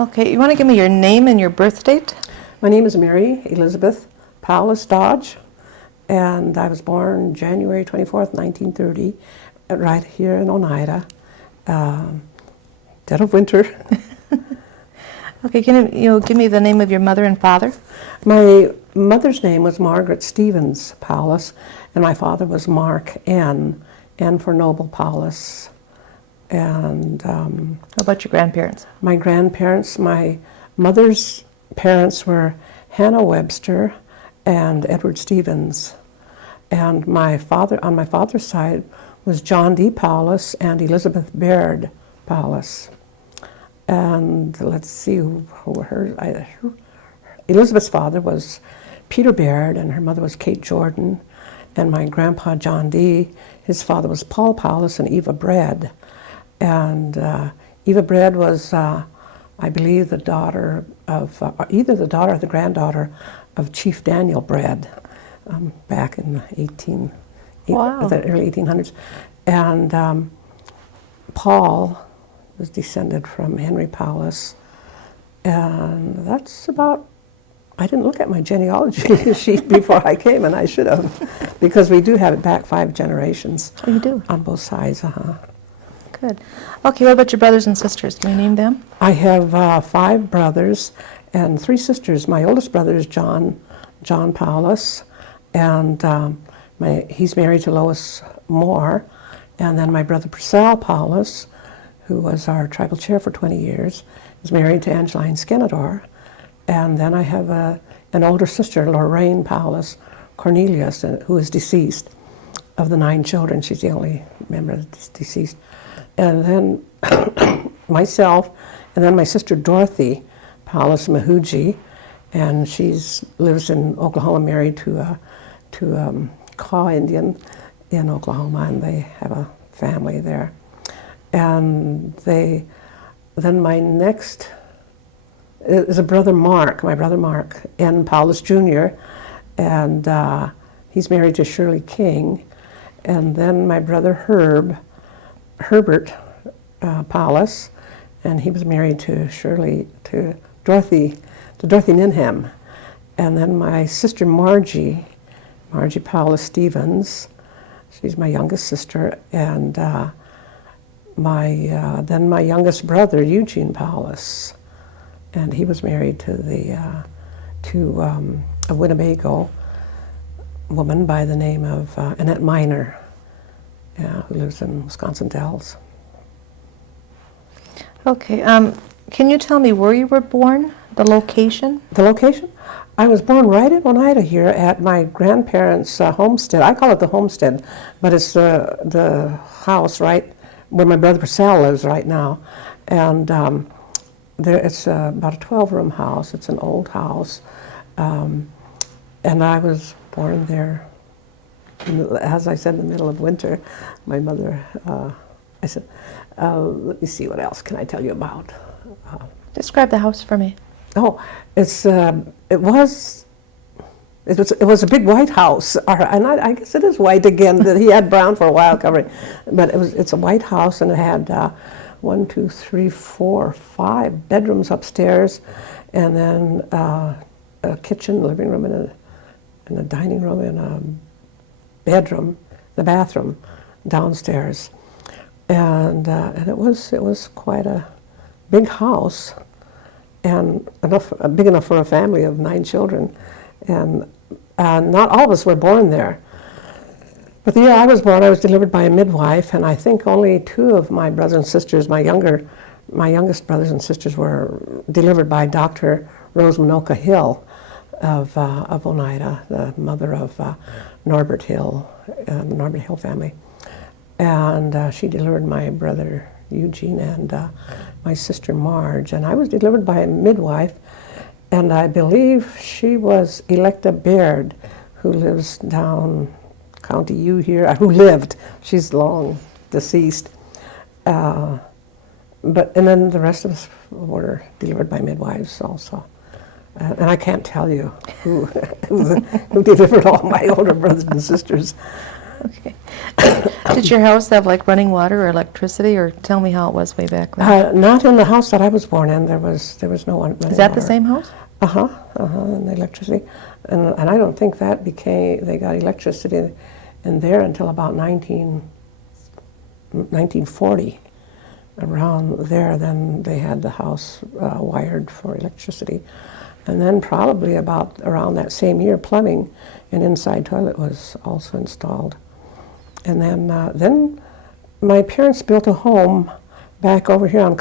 Okay, you want to give me your name and your birth date? My name is Mary Elizabeth Powless Dodge, and I was born January 24th, 1930, right here in Oneida, dead of winter. Okay, can you give me the name of your mother and father? My mother's name was Margaret Stevens Powless, and my father was Mark N for Noble Powless. And How about your grandparents? my grandparents, my mother's parents were Hannah Webster and Edward Stevens. And my father, on my father's side, was John D. Powless and Elizabeth Baird Powless. And let's see who Elizabeth's father was Peter Baird, and her mother was Kate Jordan. And my grandpa, John D., his father was Paul Powless and Eva Bread. And Eva Bread was, I believe, the daughter of, either the daughter or the granddaughter of Chief Daniel Bread, back in the early 1800s. And Paul was descended from Henry Powless. And that's about, I didn't look at my genealogy sheet before I came, and I should have, because we do have it back 5 generations. Oh, you do? On both sides, Good. Okay, what about your brothers and sisters? Can you name them? I have 5 brothers and 3 sisters. My oldest brother is John Powless, and he's married to Lois Moore. And then my brother Purcell Powless, who was our tribal chair for 20 years, is married to Angeline Skenador. And then I have an older sister, Lorraine Powless Cornelius, who is deceased. Of the 9 children, she's the only member that's deceased. And then myself, and then my sister Dorothy Powless Mahuji, and she lives in Oklahoma, married to a Kaw Indian in Oklahoma, and they have a family there. And then my next is a brother Mark, my brother Mark N. Powless Jr., and he's married to Shirley King. And then my brother Herbert Powless, and he was married to Dorothy Ninham. And then my sister Margie Powless Stevens, she's my youngest sister, and then my youngest brother Eugene Powless, and he was married to a Winnebago woman by the name of Annette Miner, who lives in Wisconsin Dells. Okay, can you tell me where you were born, the location? The location? I was born right in Oneida here at my grandparents' homestead. I call it the homestead, but it's the house right where my brother Purcell lives right now. And it's about a 12-room house. It's an old house. And I was born there, as I said, in the middle of winter. My mother, I said, let me see, what else can I tell you about? Describe the house for me. Oh, it was a big white house, and I guess it is white again. That he had brown for a while covering, but it's a white house, and it had 1, 2, 3, 4, 5 bedrooms upstairs, and then a kitchen, living room, and a dining room, and a bedroom, the bathroom downstairs, and it was quite a big house, and big enough for a family of 9 children, and not all of us were born there. But the year I was born, I was delivered by a midwife, and I think only 2 of my brothers and sisters, my youngest brothers and sisters, were delivered by Dr. Rose Minoka Hill of Oneida, the mother of Norbert Hill, the Norbert Hill family. And she delivered my brother Eugene and my sister Marge. And I was delivered by a midwife, and I believe she was Electa Baird, who lives down County U here, who lived. She's long deceased. And then the rest of us were delivered by midwives also. And I can't tell you who delivered all my older brothers and sisters. Okay. Did your house have like running water or electricity, or tell me how it was way back then? Not in the house that I was born in. There was no one. Is that the same house? And the electricity, and I don't think that they got electricity in there until about 1940. Around there, then they had the house wired for electricity, and then probably about around that same year, plumbing and inside toilet was also installed. And then my parents built a home back over here on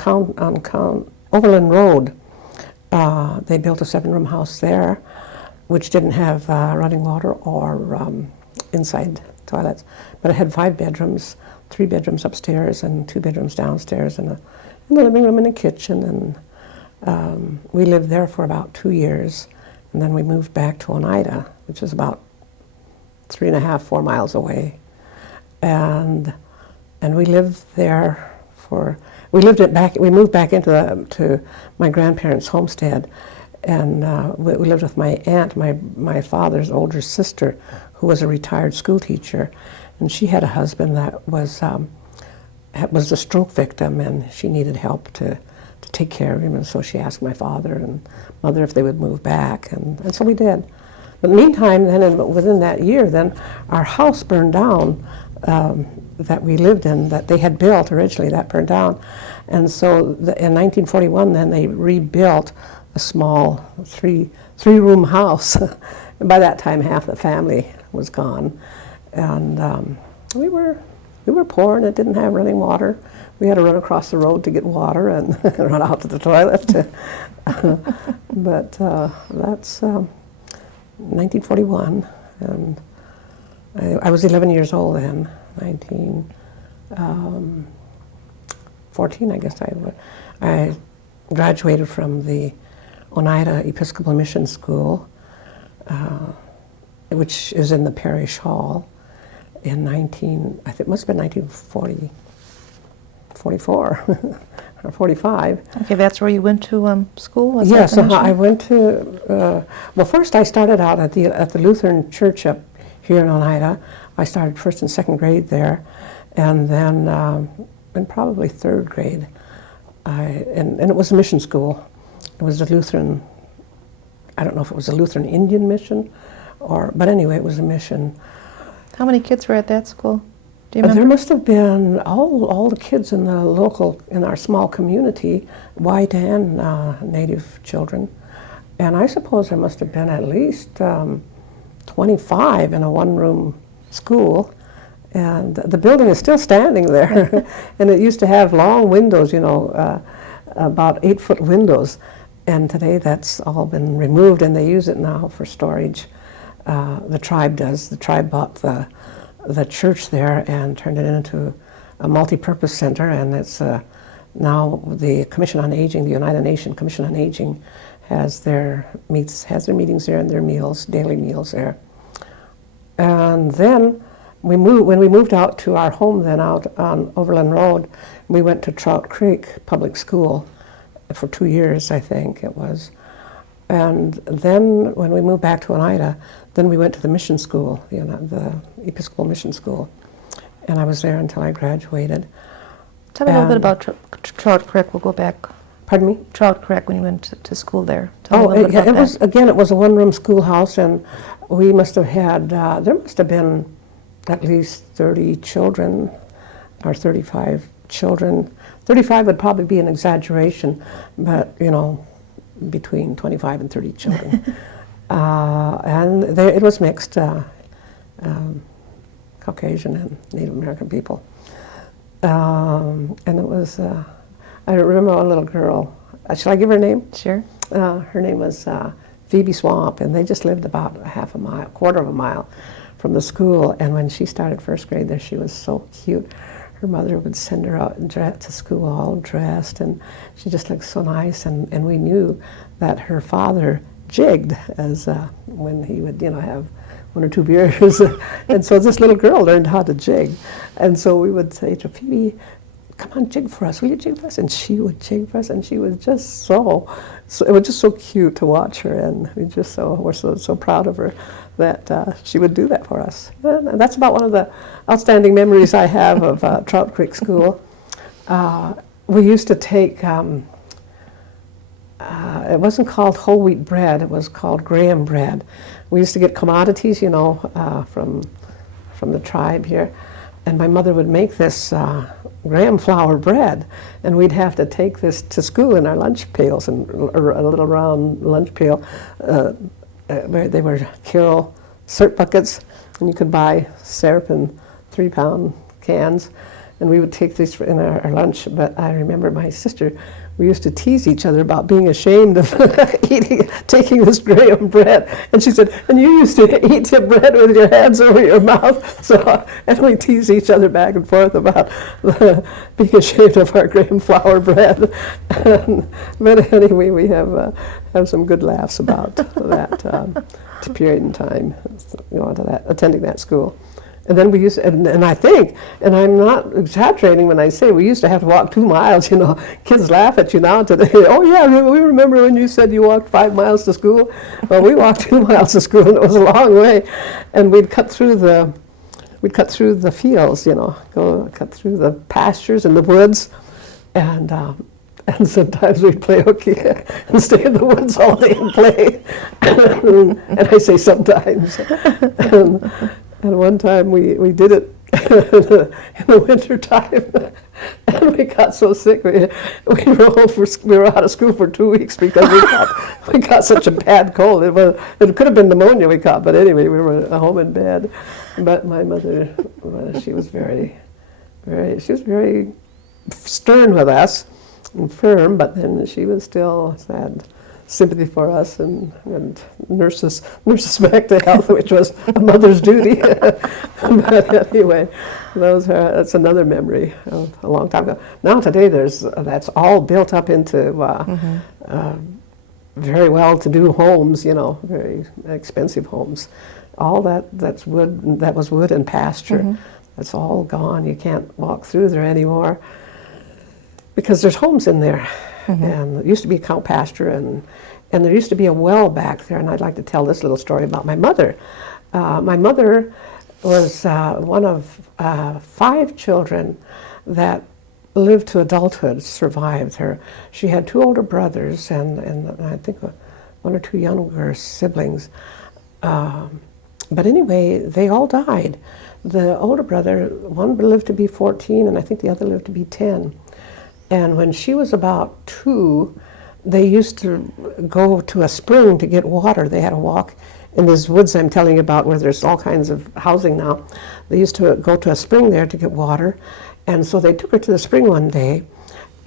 Overland Road. They built a 7-room house there, which didn't have running water or inside toilets, but it had 5 bedrooms, 3 bedrooms upstairs and 2 bedrooms downstairs, and a living room and a kitchen. And we lived there for about 2 years, and then we moved back to Oneida, which is about 3.5, 4 miles away. And we lived there we moved back to my grandparents' homestead, and we lived with my aunt, my father's older sister, who was a retired school teacher, and she had a husband that was a stroke victim, and she needed help to take care of him, and so she asked my father and mother if they would move back, and so we did. But meantime, within that year, then our house burned down that we lived in, that they had built originally, that burned down. And so in 1941, then they rebuilt a small three-room house. And by that time, half the family was gone. And we were poor, and it didn't have running water. We had to run across the road to get water and run out to the toilet. But that's 1941, and I was 11 years old then, 1914, I guess I graduated from the Oneida Episcopal Mission School, which is in the parish hall, in I think it must have been 1944 or 45. Okay, that's where you went to school? Was Yes, that the mission? I went to, well, first I started out at the Lutheran church up here in Oneida. I started 1st and 2nd grade there, and then in probably 3rd grade, and it was a mission school. It was a Lutheran, I don't know if it was a Lutheran Indian mission, but anyway, it was a mission. How many kids were at that school? Do you There remember? must have been all the kids in our small community, white and native children. And I suppose there must have been at least 25 in a 1-room school. And the building is still standing there. And it used to have long windows, about 8-foot windows. And today that's all been removed, and they use it now for storage. The tribe does. The tribe bought the church there and turned it into a multi-purpose center, and it's now the Commission on Aging, the United Nations Commission on Aging, has their meetings there and their meals, daily meals there. And then when we moved out to our home then out on Overland Road, we went to Trout Creek Public School for 2 years, I think it was. And then when we moved back to Oneida, then we went to the mission school, the Episcopal Mission School. And I was there until I graduated. Tell me a little bit about Trout Creek. We'll go back. Pardon me? Trout Creek, when you went to school there. Tell me a little bit about that. It was a 1-room schoolhouse, and we must have had, there must have been at least 30 children, or 35 children. 35 would probably be an exaggeration, but, between 25 and 30 children. And it was mixed, Caucasian and Native American people. And it was, I remember one little girl, shall I give her a name? Sure. Her name was Phoebe Swamp, and they just lived about a quarter of a mile from the school. And when she started 1st grade there, she was so cute. Her mother would send her out to school all dressed, and she just looked so nice. And we knew that her father jigged as when he would, have 1 or 2 beers. And so this little girl learned how to jig. And so we would say to Phoebe, come on, jig for us. Will you jig for us? And she would jig for us, and she was just so it was just so cute to watch her, and we're so proud of her that she would do that for us. And that's about one of the outstanding memories I have of Trout Creek School. We used to take, it wasn't called whole wheat bread, it was called graham bread. We used to get commodities, from the tribe here. And my mother would make this graham flour bread, and we'd have to take this to school in our lunch pails, or a little round lunch pail. Where they were Carroll syrup buckets, and you could buy syrup in 3-pound cans, and we would take these in our lunch. But I remember my sister, we used to tease each other about being ashamed of taking this graham bread. And she said, and you used to eat your bread with your hands over your mouth. So, and we tease each other back and forth about being ashamed of our graham flour bread. But anyway, we have some good laughs about that period in time, attending that school. And then we used, and I think, and I'm not exaggerating when I say we used to have to walk 2 miles. Kids laugh at you now today. Oh yeah, we remember when you said you walked 5 miles to school. Well, we walked 2 miles to school, and it was a long way. And we'd cut through the fields, go cut through the pastures and the woods, and sometimes we'd play hooky and stay in the woods all day and play. And I say sometimes. And one time we did it in the winter time, and we got so sick we were out of school for 2 weeks because we got such a bad cold. It could have been pneumonia we caught, but anyway, we were home in bed. But my mother, she was very stern with us and firm, but then she was still had sympathy for us and nurse us back to health, which was a mother's duty. But anyway, that's another memory of a long time ago. Now today that's all built up into very well-to-do homes, very expensive homes. All that's wood, that was wood and pasture. That's all gone. You can't walk through there anymore because there's homes in there. And it used to be a cow pasture, and there used to be a well back there, and I'd like to tell this little story about my mother. My mother was one of 5 children that lived to adulthood, survived her. She had 2 older brothers and I think 1 or 2 younger siblings. But anyway, they all died. The older brother, one lived to be 14, and I think the other lived to be 10. And when she was about 2, they used to go to a spring to get water. They had to walk in these woods I'm telling you about where there's all kinds of housing now. They used to go to a spring there to get water. And so they took her to the spring one day,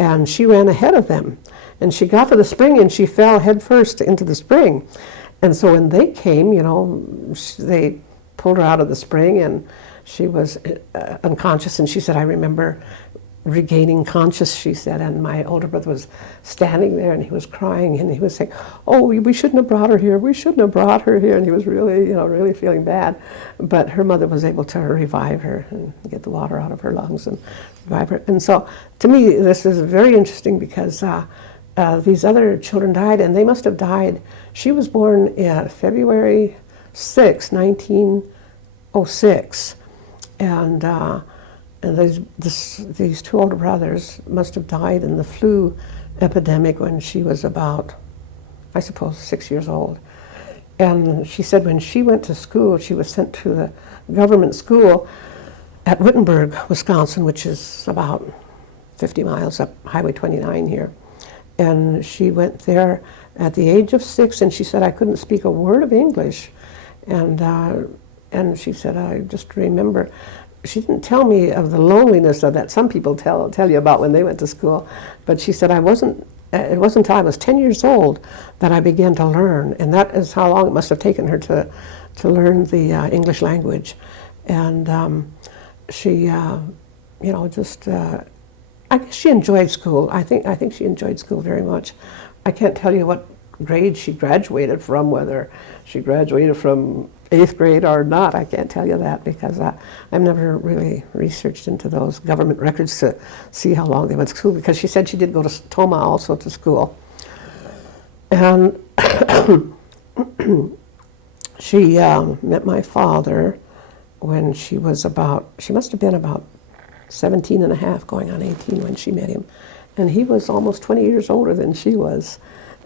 and she ran ahead of them. And she got to the spring, and she fell head first into the spring. And so when they came, they pulled her out of the spring, and she was unconscious. And she said, I remember regaining conscious, she said, and my older brother was standing there, and he was crying, and he was saying, oh, we shouldn't have brought her here, we shouldn't have brought her here, and he was really, really feeling bad. But her mother was able to revive her and get the water out of her lungs and revive her. And so, to me, this is very interesting because these other children died, and they must have died. She was born February 6, 1906, and these 2 older brothers must have died in the flu epidemic when she was about, I suppose, 6 years old. And she said when she went to school, she was sent to the government school at Wittenberg, Wisconsin, which is about 50 miles up Highway 29 here. And she went there at the age of 6, and she said, I couldn't speak a word of English. And she said, I just remember, she didn't tell me of the loneliness of that some people tell you about when they went to school, but she said, it wasn't until I was 10 years old that I began to learn, and that is how long it must have taken her to learn the English language. And she, I guess she enjoyed school. I think she enjoyed school very much. I can't tell you what grade she graduated from, whether she graduated from 8th grade or not, I can't tell you that, because I've never really researched into those government records to see how long they went to school, because she said she did go to Toma also to school. And she met my father when she was she must have been about 17 and a half, going on 18 when she met him. And he was almost 20 years older than she was.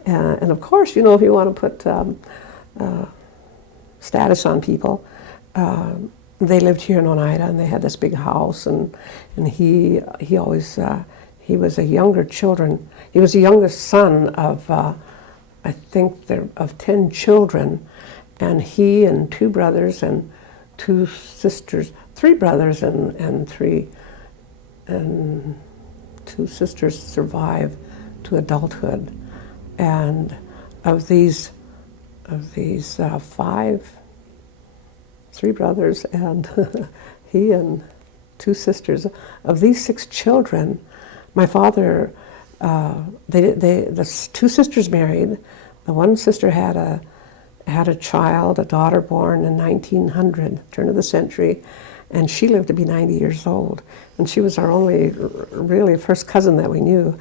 And of course, you know, if you want to put status on people, they lived here in Oneida, and they had this big house, and he always, he was a younger children. He was the youngest son of, I think, of 10 children, and he and 2 brothers and 2 sisters, 3 brothers and 2 sisters survived to adulthood. And of these 5, 3 brothers and he and 2 sisters, of these 6 children, my father, the 2 sisters married. The one sister had a child, a daughter born in 1900, turn of the century, and she lived to be 90 years old. And she was our only really first cousin that we knew.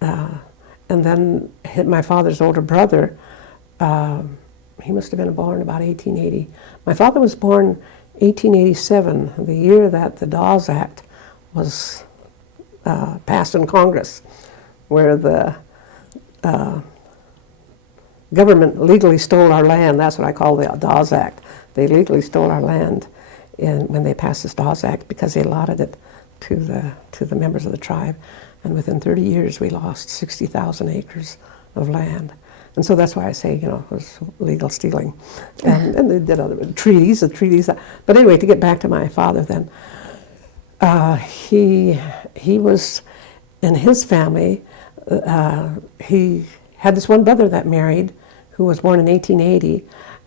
And then my father's older brother, he must have been born about 1880. My father was born 1887, the year that the Dawes Act was passed in Congress, where the government legally stole our land. That's what I call the Dawes Act. They legally stole our land when they passed this Dawes Act, because they allotted it to the members of the tribe. And within 30 years, we lost 60,000 acres of land. And so that's why I say, you know, it was legal stealing. And they did other treaties. But anyway, to get back to my father then, he was, in his family, he had this one brother that married, who was born in 1880,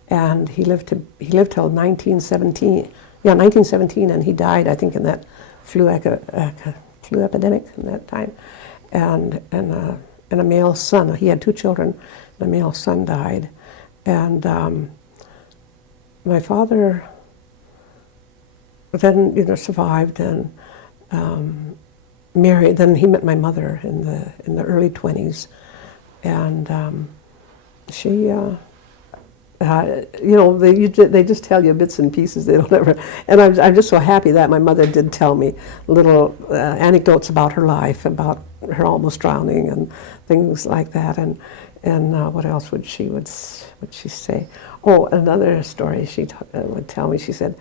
and he lived till 1917. Yeah, 1917, and he died, I think, in that flu epidemic in that time, and a male son. He had 2 children, and a male son died, and my father then, you know, survived and married. Then he met my mother in the early 20s, and she. You know, they just tell you bits and pieces. They don't ever. And I'm just so happy that my mother did tell me little anecdotes about her life, about her almost drowning and things like that. And what else would she say? Oh, another story she would tell me. She said,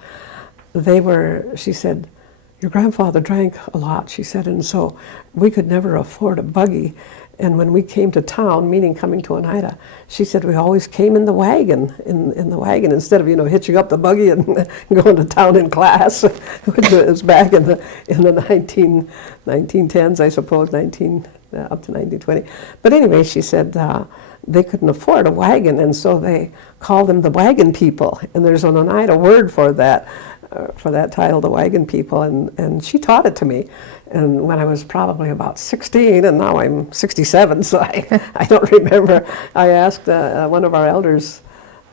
she said, your grandfather drank a lot, she said, and so we could never afford a buggy. And when we came to town, meaning coming to Oneida, she said we always came in the wagon, in the wagon, instead of, you know, hitching up the buggy and going to town in class, which was back in the 1910s, I suppose, up to 1920. But anyway, she said they couldn't afford a wagon, and so they called them the wagon people. And there's an Oneida word for that title, the wagon people, and she taught it to me. And when I was probably about 16, and now I'm 67, so I don't remember, I asked one of our elders,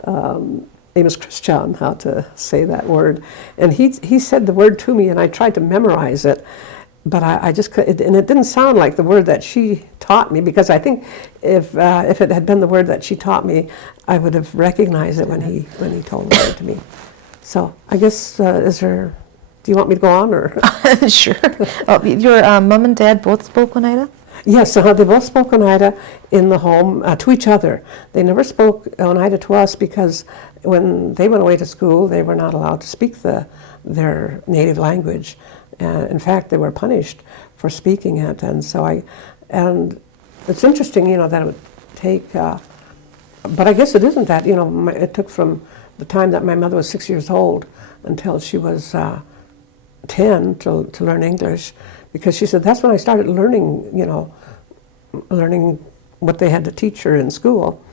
Amos Christian, how to say that word. And he said the word to me, and I tried to memorize it, but I just couldn't, and it didn't sound like the word that she taught me, because I think if it had been the word that she taught me, I would have recognized it when he told the word to me. So I guess, do you want me to go on, or? Sure. Oh, your mom and dad both spoke Oneida? Yes, they both spoke Oneida in the home to each other. They never spoke Oneida to us, because when they went away to school, they were not allowed to speak their native language. In fact, they were punished for speaking it. And so and it's interesting, you know, that it would take, but I guess it isn't that, you know, it took from the time that my mother was 6 years old until she was 10 to learn English, because she said that's when I started learning, you know, learning what they had to teach her in school.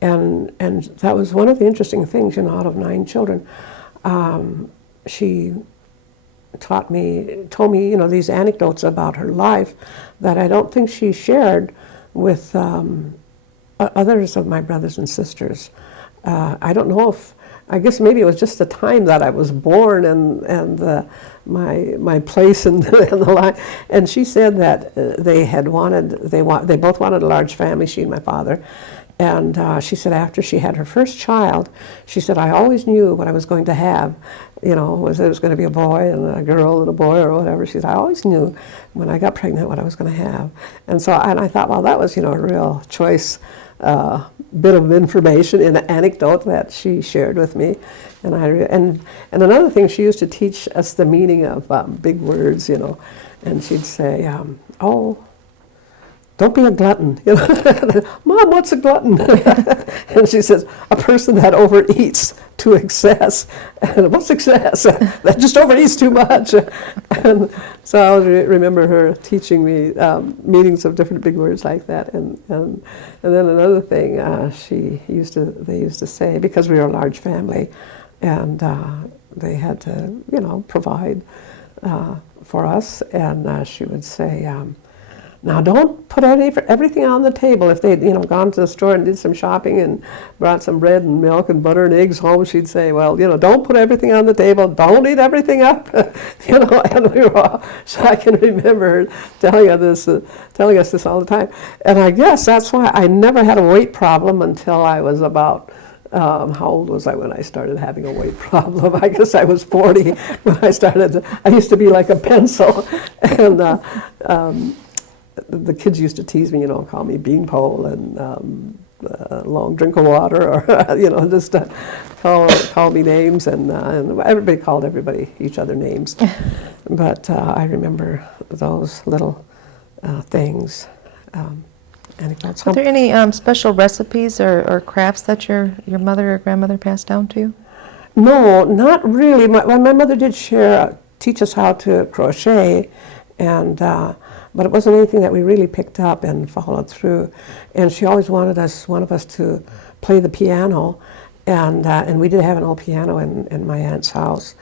And that was one of the interesting things, you know, out of 9 children. She told me, you know, these anecdotes about her life that I don't think she shared with others of my brothers and sisters. I don't know I guess maybe it was just the time that I was born and my place in the line. And she said that they both wanted a large family, she and my father. And she said after she had her first child, she said, I always knew what I was going to have. You know, was it was going to be a boy and a girl and a boy or whatever. She said, I always knew when I got pregnant what I was going to have. And so I thought, well, that was, a real choice bit of information in an anecdote that she shared with me. And and another thing, she used to teach us the meaning of big words, and she'd say, oh, don't be a glutton. Mom, what's a glutton? And she says, a person that overeats to excess. And what's excess? That just overeats too much. And so I always remember her teaching me meanings of different big words like that. And then another thing they used to say, because we were a large family, and they had to, provide for us, and she would say, now don't put everything on the table. If they'd gone to the store and did some shopping and brought some bread and milk and butter and eggs home, she'd say, well, don't put everything on the table. Don't eat everything up. And we were all, so I can remember her telling us this all the time. And I guess that's why I never had a weight problem until I was about, how old was I when I started having a weight problem? I guess I was 40 when I started. I used to be like a pencil. And the kids used to tease me, call me beanpole and long drink of water, or just call me names, and everybody called each other names. But I remember those little things. Are there any special recipes or crafts that your mother or grandmother passed down to you? No, not really. My mother did teach us how to crochet, and but it wasn't anything that we really picked up and followed through. And she always wanted one of us to play the piano, and we did have an old piano in my aunt's house,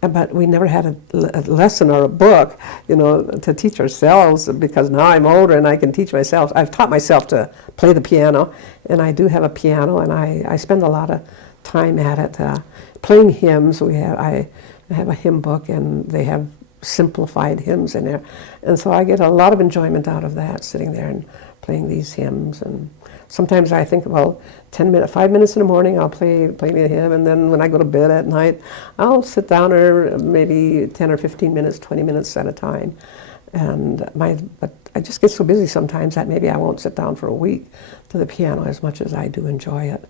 but we never had a lesson or a book, to teach ourselves, because now I'm older and I can teach myself. I've taught myself to play the piano, and I do have a piano, and I spend a lot of time at it, playing hymns. I have a hymn book, and they have simplified hymns in there, and so I get a lot of enjoyment out of that, sitting there and playing these hymns. And sometimes I think, well, 5 minutes in the morning I'll play me a hymn, and then when I go to bed at night I'll sit down, or maybe 10 or 15 minutes, 20 minutes at a time. But I just get so busy sometimes that maybe I won't sit down for a week to the piano as much as I do enjoy it.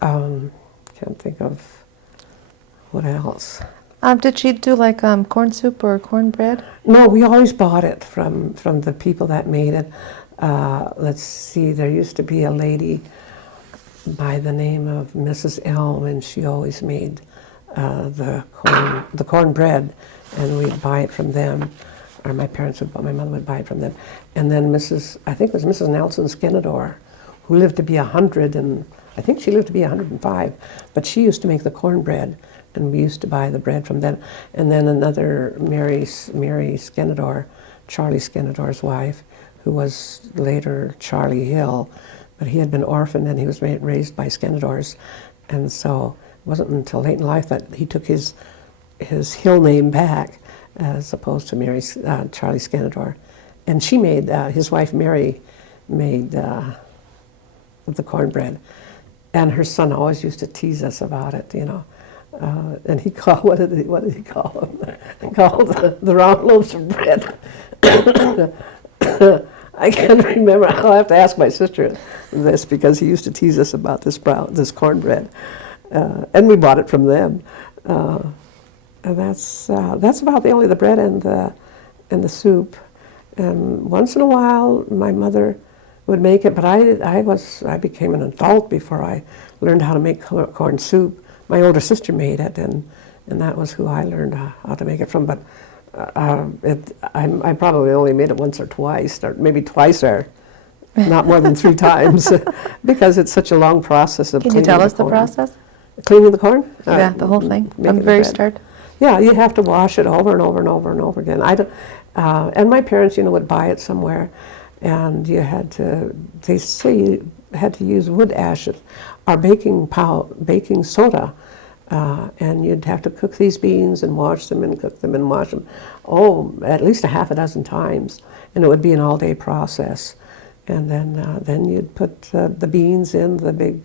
Can't think of what else. Did she do like corn soup or cornbread? No, we always bought it from the people that made it. Let's see, there used to be a lady by the name of Mrs. Elm, and she always made the cornbread, and we'd buy it from them, or my mother would buy it from them. And then I think it was Mrs. Nelson Skenador, who lived to be 100, and I think she lived to be 105, but she used to make the cornbread, and we used to buy the bread from them. And then another Mary Skenador, Charlie Skenador's wife, who was later Charlie Hill, but he had been orphaned and he was raised by Skenadors, and so it wasn't until late in life that he took his Hill name back, as opposed to Charlie Skenador. And she made, his wife Mary made the cornbread, and her son always used to tease us about it, and he called, what did he call them? He called the round loaves of bread. I can't remember. I'll have to ask my sister this, because he used to tease us about this cornbread, and we bought it from them. And that's about only the bread and the soup. And once in a while, my mother would make it, but I became an adult before I learned how to make corn soup. My older sister made it, and that was who I learned how to make it from. But I probably only made it once or twice, or maybe twice, or not more than 3 times, because it's such a long process of cleaning the corn. Can you tell us the process? Cleaning the corn? Yeah, the whole thing, from the very start? Yeah, you have to wash it over and over and over and over again. And my parents, would buy it somewhere, and they say you had to use wood ashes or baking soda And you'd have to cook these beans and wash them and cook them and wash them, at least a half a dozen times. And it would be an all-day process. And then you'd put the beans in, the big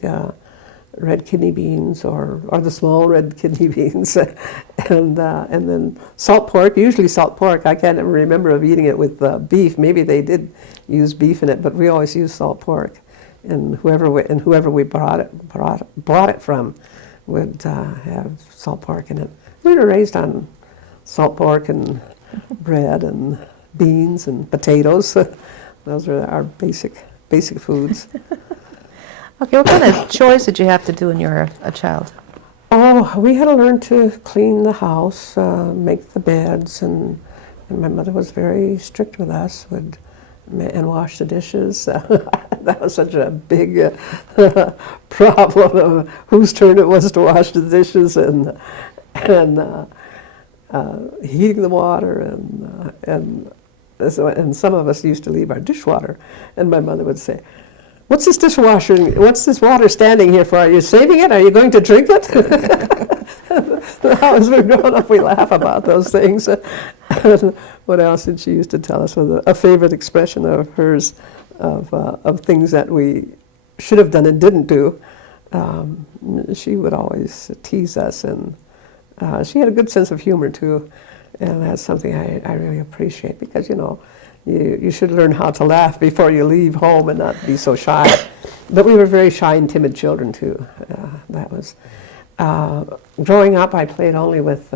red kidney beans or the small red kidney beans, and then salt pork, usually salt pork. I can't ever remember of eating it with beef. Maybe they did use beef in it, but we always used salt pork. And whoever we brought it from would have salt pork in it. We were raised on salt pork and bread and beans and potatoes. Those are our basic foods. Okay, what kind of chores did you have to do when you were a child? Oh, we had to learn to clean the house, make the beds, and my mother was very strict with us, and wash the dishes. That was such a big problem of whose turn it was to wash the dishes and heating the water, and some of us used to leave our dishwater, and my mother would say, "What's this dishwasher? What's this water standing here for? Are you saving it? Are you going to drink it?" Now, as we're grown up, we laugh about those things. What else did she used to tell us? Was a favorite expression of hers of things that we should have done and didn't do. She would always tease us, and she had a good sense of humor too, and that's something I really appreciate, because you should learn how to laugh before you leave home and not be so shy. But we were very shy and timid children too. That was growing up. I played only with.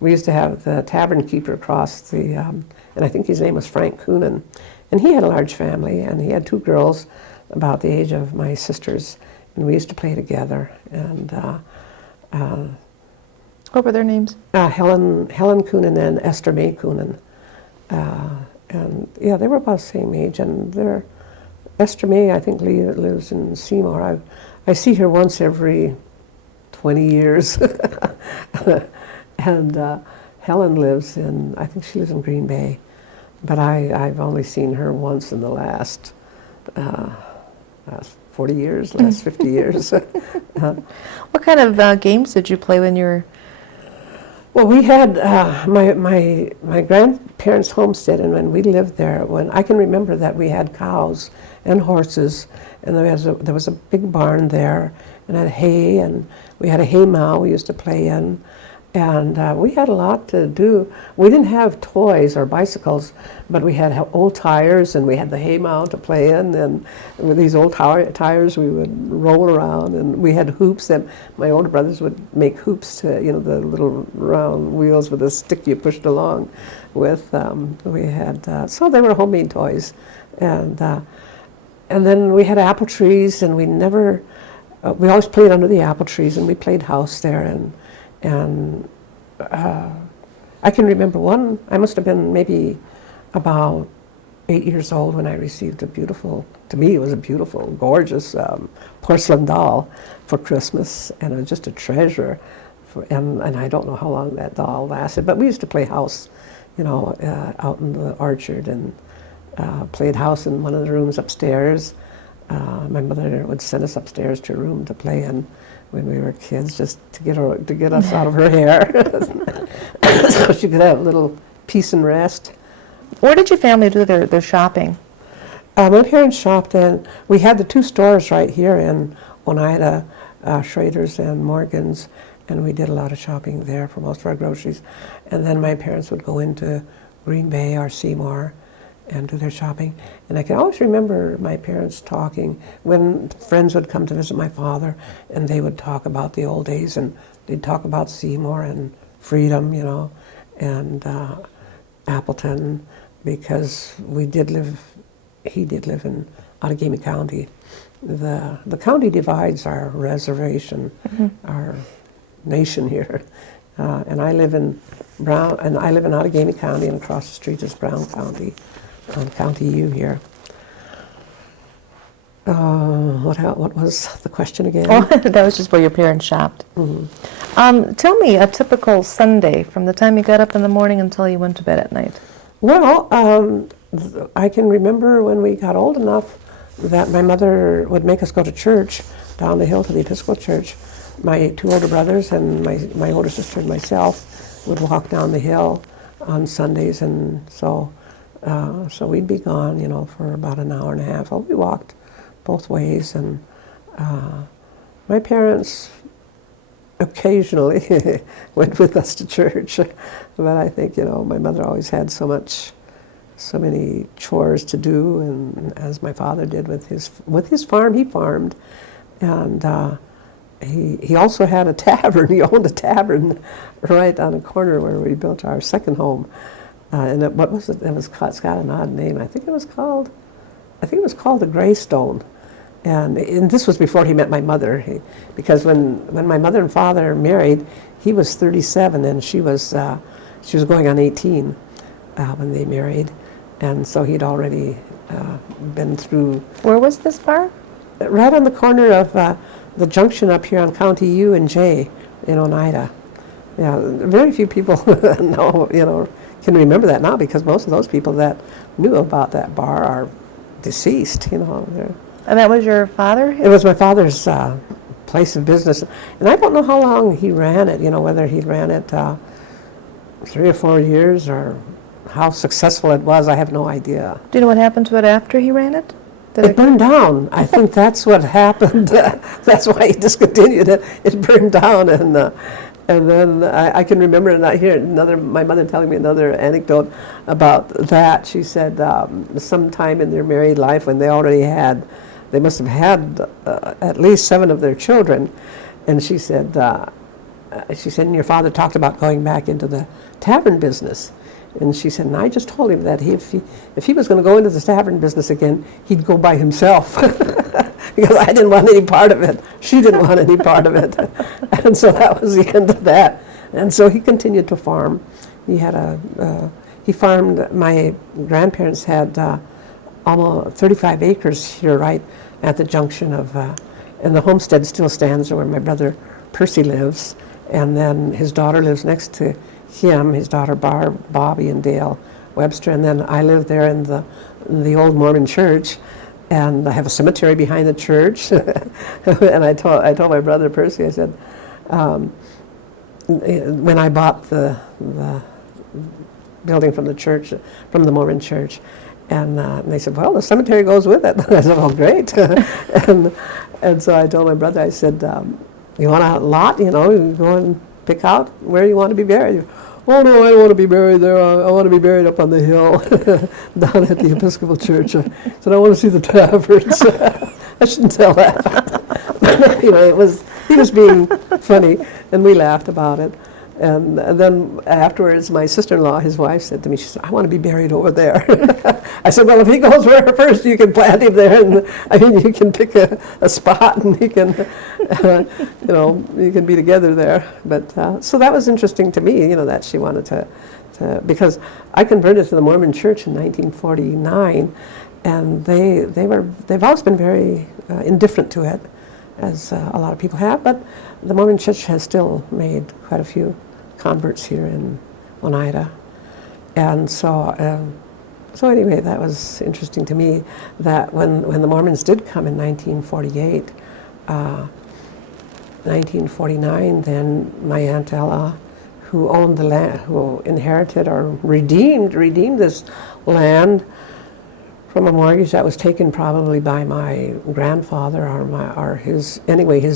We used to have the tavern keeper across the, and I think his name was Frank Coonan, and he had a large family, and he had two girls about the age of my sisters, and we used to play together. And What were their names? Helen Coonan and Esther May Coonan. And yeah, they were about the same age, and Esther May, I think, lives in Seymour. I see her once every 20 years. And Helen lives I think she lives in Green Bay, but I've only seen her once in the last 40 years, last 50 years. What kind of games did you play when you were? Well, we had my grandparents' homestead, and when we lived there, when I can remember that we had cows and horses, and there was a big barn there, and had hay, and we had a hay mow we used to play in, and we had a lot to do. We didn't have toys or bicycles, but we had old tires, and we had the hay mow to play in, and with these old tires we would roll around, and we had hoops that my older brothers would make hoops to, the little round wheels with a stick you pushed along with. We had, so they were homemade toys, and then we had apple trees, and we always played under the apple trees, and we played house there, and I can remember I must have been maybe about 8 years old when I received to me it was a beautiful, gorgeous porcelain doll for Christmas, and it was just a treasure. And I don't know how long that doll lasted, but we used to play house, out in the orchard, and played house in one of the rooms upstairs. My mother would send us upstairs to a room to play in when we were kids, just to get us out of her hair, so she could have a little peace and rest. Where did your family do their shopping? My parents shopped in. We had the two stores right here in Oneida, Schrader's and Morgan's, and we did a lot of shopping there for most of our groceries. And then my parents would go into Green Bay or Seymour and do their shopping. And I can always remember my parents talking when friends would come to visit my father, and they would talk about the old days, and they'd talk about Seymour and Freedom, and Appleton, because he did live in Outagamie County. The county divides our reservation, our nation here. And I live in Outagamie County, and across the street is Brown County. County U here. What was the question again? Oh, that was just where your parents shopped. Mm-hmm. Tell me a typical Sunday from the time you got up in the morning until you went to bed at night. Well, I can remember when we got old enough that my mother would make us go to church down the hill to the Episcopal church. my two older brothers and my older sister and myself would walk down the hill on Sundays, and so we'd be gone, for about an hour and a half. Well, we walked both ways, and my parents occasionally went with us to church, but I think my mother always had so many chores to do, and as my father did with his farm. He farmed, and he also had a tavern. He owned a tavern right on a corner where we built our second home. And what was it? It's got an odd name. I think it was called the Greystone. And this was before he met my mother, because when my mother and father married, he was 37 and she was going on 18 when they married, and so he'd already been through. Where was this bar? Right on the corner of the junction up here on County U and J in Oneida. Yeah, very few people can remember that now, because most of those people that knew about that bar are deceased. And that was your father? It was my father's place of business, and I don't know how long he ran it. Whether he ran it 3 or 4 years, or how successful it was. I have no idea. Do you know what happened to it after he ran it? It burned down. I think that's what happened. That's why he discontinued it. It burned down, and then I can remember, and I hear my mother telling me another anecdote about that. She said sometime in their married life, when they must have had at least 7 of their children, and she said, and your father talked about going back into the tavern business. And she said, and I just told him that if he was going to go into the tavern business again, he'd go by himself. Because I didn't want any part of it. She didn't want any part of it. And so that was the end of that. And so he continued to farm. He farmed. My grandparents had almost 35 acres here, right at the junction of, and the homestead still stands where my brother Percy lives. And then his daughter lives next to him, his daughter Bobby and Dale Webster, and then I live there in the old Mormon church, and I have a cemetery behind the church. And I told my brother Percy, I said, when I bought the building from the church, from the Mormon church, and they said, well, the cemetery goes with it. I said, well, great. and so I told my brother, I said, you want a lot? You go and pick out where you want to be buried. Oh, no, I don't want to be buried there. I want to be buried up on the hill down at the Episcopal church. I said, I want to see the taverns. I shouldn't tell that. But anyway, he was being funny, and we laughed about it. And then afterwards, my sister-in-law, his wife, said to me, she said, I want to be buried over there. I said, well, if he goes where first, you can plant him there, and you can pick a spot, and you can be together there. But so that was interesting to me, that she wanted to, because I converted to the Mormon Church in 1949, and they've always been very indifferent to it, as a lot of people have, but the Mormon Church has still made quite a few converts here in Oneida. And so anyway, that was interesting to me, that when the Mormons did come in 1948, 1949, then my Aunt Ella, who owned the land, who inherited or redeemed this land from a mortgage that was taken probably by my grandfather or his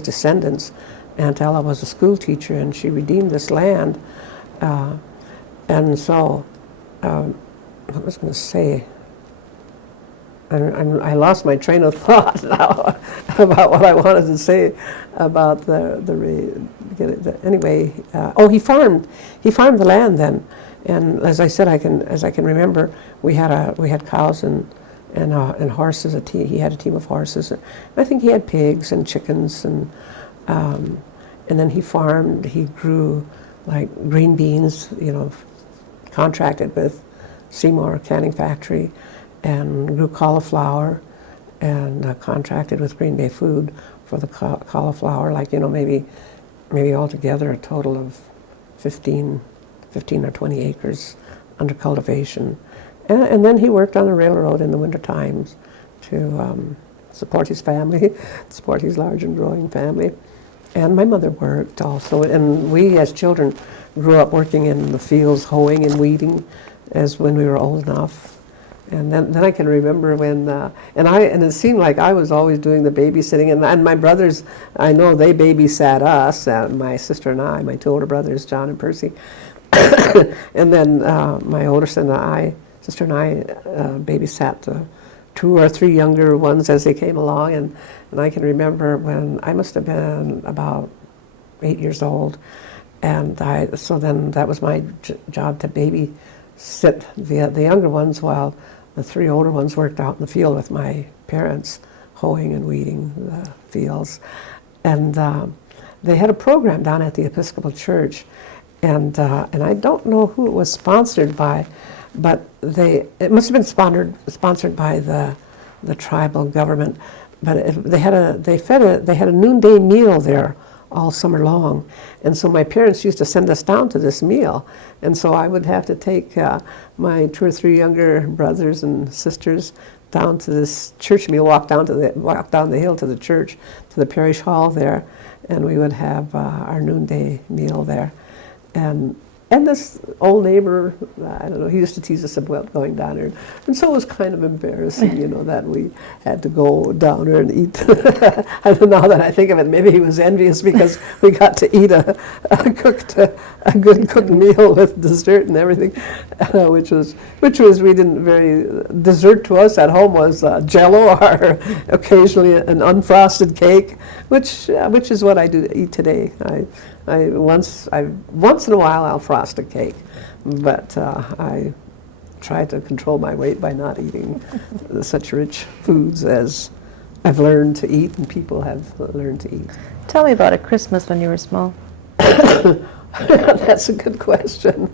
descendants. Aunt Ella was a school teacher, and she redeemed this land. And so, what was I going to say? I lost my train of thought now about what I wanted to say about anyway. He farmed the land then, and as I said, as I can remember, we had cows and horses. He had a team of horses. I think he had pigs and chickens, and then he farmed. He grew like green beans, contracted with Seymour Canning Factory, and grew cauliflower, and contracted with Green Bay Food for the cauliflower. Like maybe altogether a total of 15 or 20 acres under cultivation. And then he worked on the railroad in the winter times to support his family, support his large and growing family. And my mother worked also, and we as children grew up working in the fields, hoeing and weeding, as when we were old enough. And then I can remember when, and it seemed like I was always doing the babysitting, and my brothers, I know they babysat us, my sister and I, my two older brothers, John and Percy, and then my older sister and I babysat the 2 or 3 younger ones as they came along, and I can remember when I must have been about 8 years old, and so then that was my job to babysit the younger ones while the 3 older ones worked out in the field with my parents, hoeing and weeding the fields. And they had a program down at the Episcopal Church, and I don't know who it was sponsored by, but it must have been sponsored by the tribal government. But they had a noonday meal there all summer long, and so my parents used to send us down to this meal, and so I would have to take my 2 or 3 younger brothers and sisters down to this church meal, walk down the hill to the church, to the parish hall there, and we would have our noonday meal there. And this old neighbor, I don't know, he used to tease us about going down there. And so it was kind of embarrassing, that we had to go down there and eat. I don't know, now that I think of it, maybe he was envious because we got to eat a good cooked meal with dessert and everything, which was we didn't dessert to us at home was Jell-O or occasionally an unfrosted cake, which is what I do to eat today. Once in a while I'll frost a cake, but I try to control my weight by not eating such rich foods as I've learned to eat and people have learned to eat. Tell me about a Christmas when you were small. That's a good question.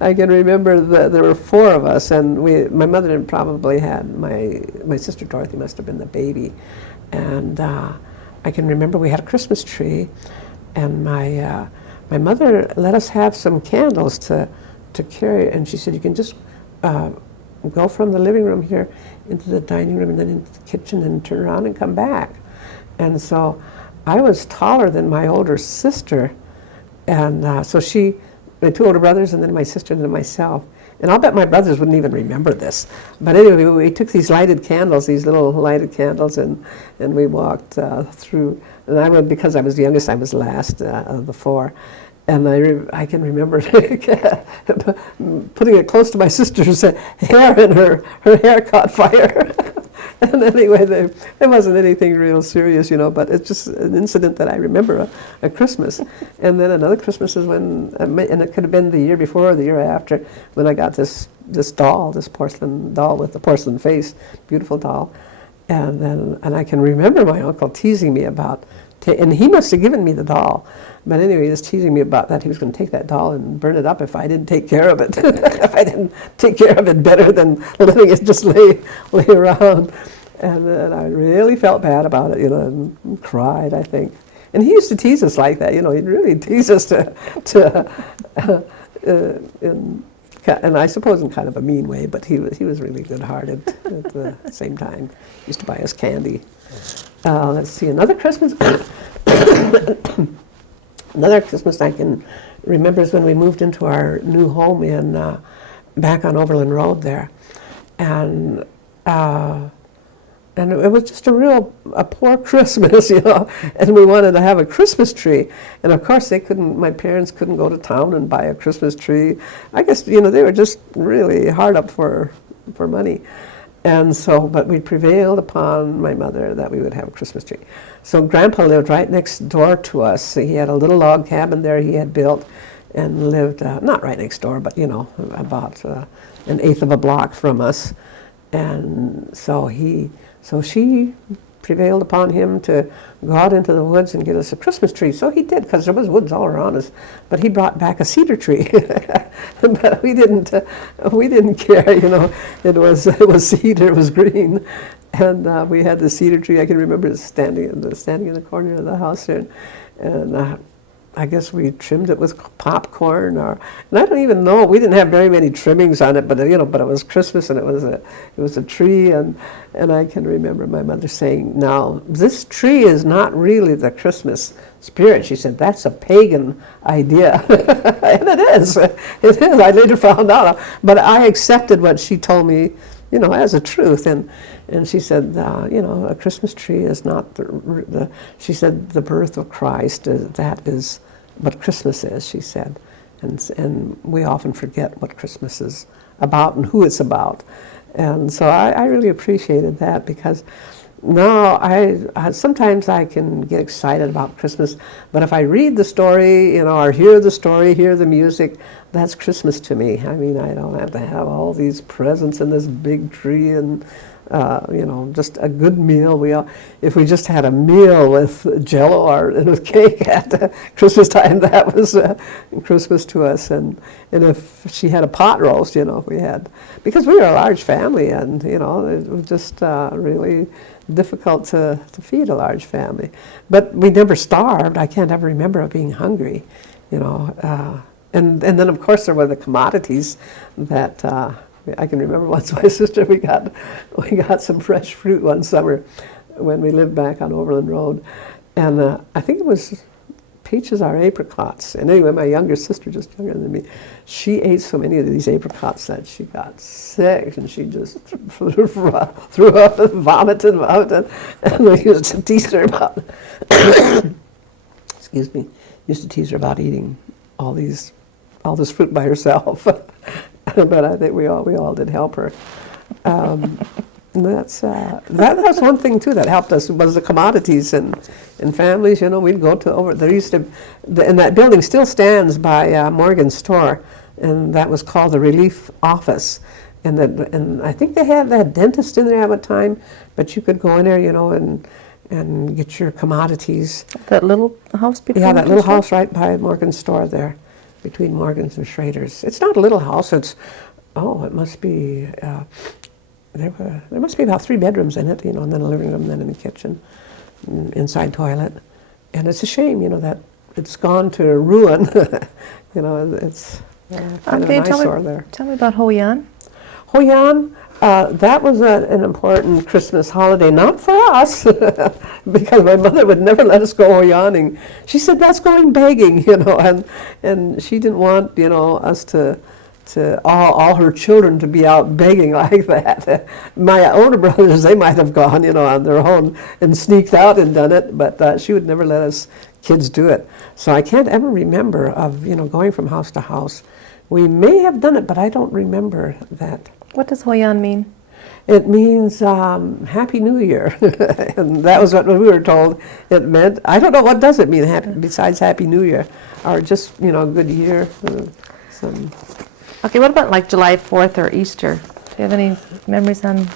I can remember that there were 4 of us, and my mother probably had my sister Dorothy must have been the baby, and I can remember we had a Christmas tree. And my mother let us have some candles to carry, and she said, you can just go from the living room here into the dining room and then into the kitchen and turn around and come back. And so I was taller than my older sister, and so my 2 older brothers and then my sister and then myself. And I'll bet my brothers wouldn't even remember this. But anyway, we took these lighted candles, these little lighted candles, and we walked through. And because I was the youngest, I was last of the 4. And I can remember putting it close to my sister's hair, and her hair caught fire. And anyway, there wasn't anything real serious, but it's just an incident that I remember a Christmas. And then another Christmas is when, and it could have been the year before or the year after, when I got this doll, this porcelain doll with the porcelain face, beautiful doll. And I can remember my uncle teasing me about, and he must have given me the doll. But anyway, he was teasing me about that. He was going to take that doll and burn it up if I didn't take care of it. If I didn't take care of it better than letting it just lay around. And then I really felt bad about it, and cried, I think. And he used to tease us like that, he'd really tease us and I suppose in kind of a mean way, but he was really good-hearted at the same time. He used to buy us candy. Let's see, another Christmas. Another Christmas I can remember is when we moved into our new home back on Overland Road there, and it was just a poor Christmas, and we wanted to have a Christmas tree, and of course my parents couldn't go to town and buy a Christmas tree. I guess they were just really hard up for money. And so, but we prevailed upon my mother that we would have a Christmas tree. So Grandpa lived right next door to us. He had a little log cabin there he had built and lived, not right next door, but, about an eighth of a block from us. And so she prevailed upon him to go out into the woods and get us a Christmas tree. So he did, because there was woods all around us. But he brought back a cedar tree. But we didn't care, It was cedar, it was green, and we had the cedar tree. I can remember standing in the corner of the house there, and I guess we trimmed it with popcorn, and I don't even know. We didn't have very many trimmings on it, but but it was Christmas, and it was a tree, and I can remember my mother saying, "Now this tree is not really the Christmas spirit." She said, "That's a pagan idea," and it is. It is. I later found out, but I accepted what she told me, as a truth, and she said, a Christmas tree is not she said, the birth of Christ, that is what Christmas is, she said. And we often forget what Christmas is about and who it's about. And so I really appreciated that, because now sometimes I can get excited about Christmas, but if I read the story, or hear the story, hear the music, that's Christmas to me. I mean, I don't have to have all these presents and this big tree and just a good meal. If we just had a meal with Jello and with cake at Christmas time, that was Christmas to us. And if she had a pot roast, we had, because we were a large family, and it was just really difficult to feed a large family. But we never starved. I can't ever remember being hungry, And then of course there were the commodities that. I can remember once my sister, we got some fresh fruit one summer when we lived back on Overland Road, and I think it was peaches or apricots. And anyway, my younger sister, just younger than me, she ate so many of these apricots that she got sick, and she just threw up and vomited, and we used to tease her about excuse me, used to tease her about eating all this fruit by herself. But I think we all did help her. And that's one thing too that helped us, was the commodities, and families. We'd go to there used to, and that building still stands by Morgan's store, and that was called the Relief Office. And I think they had that dentist in there at a time, but you could go in there, and get your commodities. That little house between. Yeah, that little house right by Morgan's store there, between Morgan's and Schrader's. It's not a little house. It must be. There must be about 3 bedrooms in it, and then a living room, then in the kitchen, inside toilet. And it's a shame, that it's gone to ruin. It's kind of an eyesore there. Tell me about Hoyan. Hoyan, that was an important Christmas holiday, not for us, because my mother would never let us go Hoyaning. She said, that's going begging, and she didn't want, us to all her children to be out begging like that. My older brothers, they might have gone, on their own and sneaked out and done it, but she would never let us kids do it. So I can't ever remember of, going from house to house. We may have done it, but I don't remember that. What does Hoyan mean? It means Happy New Year, and that was what we were told it meant. I don't know, what does it mean, besides Happy New Year, or just, good year. Okay, what about like July 4th or Easter? Do you have any memories on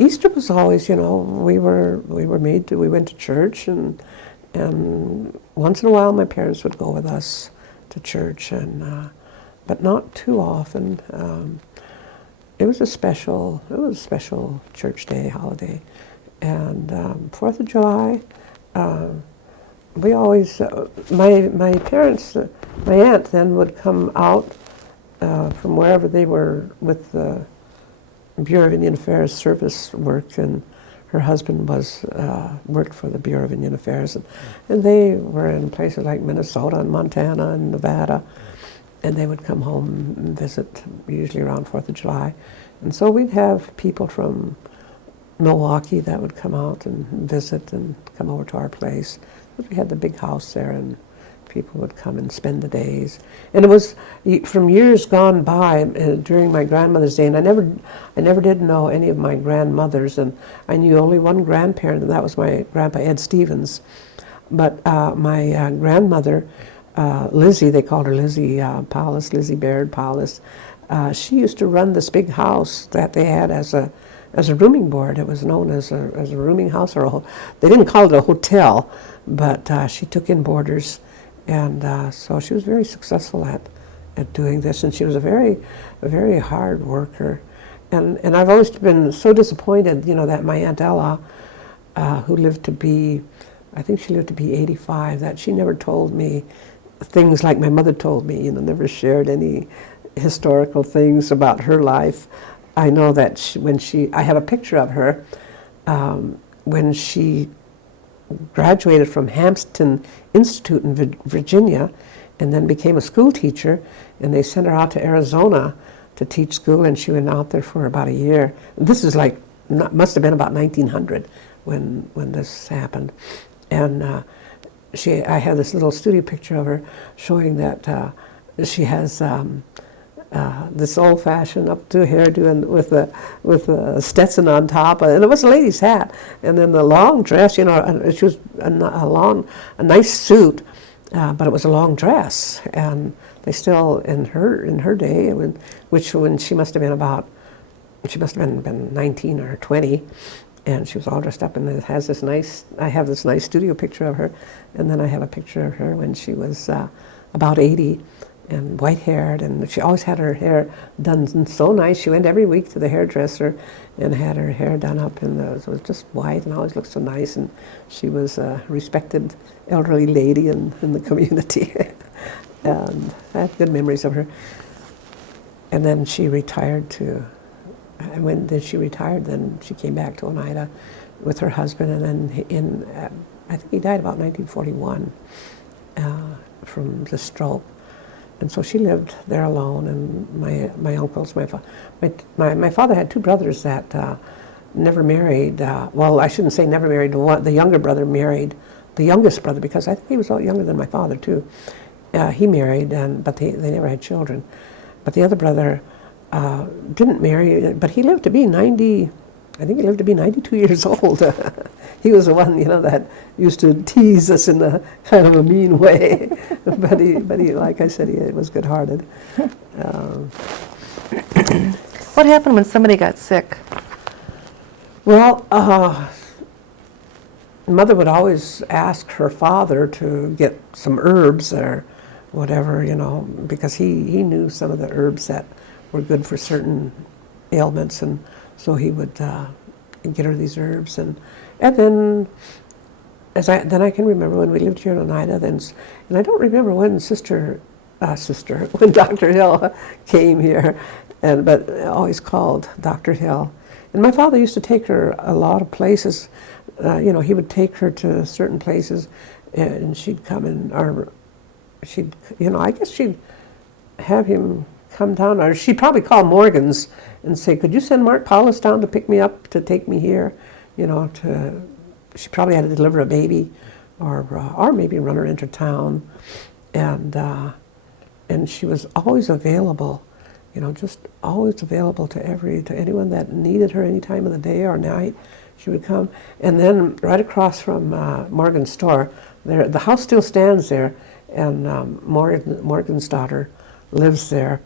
Easter was always, we went to church, and once in a while my parents would go with us to church, but not too often. It was a special church day, holiday. And 4th of July, we always, my parents, my aunt then would come out from wherever they were with the Bureau of Indian Affairs service work, and her husband worked for the Bureau of Indian Affairs, and they were in places like Minnesota and Montana and Nevada, and they would come home and visit, usually around 4th of July. And so we'd have people from Milwaukee that would come out and visit and come over to our place. We had the big house there, and people would come and spend the days. And it was from years gone by, during my grandmother's day, and I never did know any of my grandmothers, and I knew only one grandparent, and that was my grandpa Ed Stevens. But my grandmother, Lizzie, they called her Lizzie Paulus, Lizzie Baird Paulus. She used to run this big house that they had as a rooming board. It was known as a rooming house, they didn't call it a hotel, but she took in boarders, and so she was very successful at doing this, and she was a very hard worker. And I've always been so disappointed, that my Aunt Ella, who lived to be I think she lived to be 85, that she never told me things like my mother told me, never shared any historical things about her life. I know that I have a picture of her when she graduated from Hampton Institute in Virginia and then became a school teacher, and they sent her out to Arizona to teach school, and she went out there for about a year. This is must have been about 1900 when this happened. And I have this little studio picture of her showing that she has this old-fashioned updo hairdo and with a Stetson on top, and it was a lady's hat, and then the long dress. She was a nice suit, but it was a long dress, and they still in her day, when she must have been 19 or 20. And she was all dressed up, and it has this nice. I have this nice studio picture of her, and then I have a picture of her when she was about 80, and white-haired, and she always had her hair done so nice. She went every week to the hairdresser, and had her hair done up, and it was just white, and always looked so nice. And she was a respected elderly lady in the community, and I have good memories of her. And then she retired to. And when she retired, then she came back to Oneida with her husband, and then I think he died about 1941 from the stroke, and so she lived there alone. And my uncles, my father had two brothers that never married. Well, I shouldn't say never married. The younger brother married the youngest brother, because I think he was younger than my father too. He married, but they never had children. But the other brother didn't marry, but he lived to be 90. I think he lived to be 92 years old. He was the one, that used to tease us in a kind of a mean way. but he, like I said, he was good-hearted. What happened when somebody got sick? Well, Mother would always ask her father to get some herbs or whatever, because he knew some of the herbs that were good for certain ailments, and so he would get her these herbs, and then I can remember when we lived here in Oneida, and I don't remember when when Dr. Hill came here, but always called Dr. Hill, and my father used to take her a lot of places. He would take her to certain places, and she'd come in, or she'd, I guess she'd have him come down, or she'd probably call Morgan's and say, "Could you send Mark Paulus down to pick me up, to take me here?" She probably had to deliver a baby, or maybe run her into town, and she was always available, just always available to anyone that needed her any time of the day or night. She would come, and then right across from Morgan's store, the house still stands there, and Morgan's daughter lives there,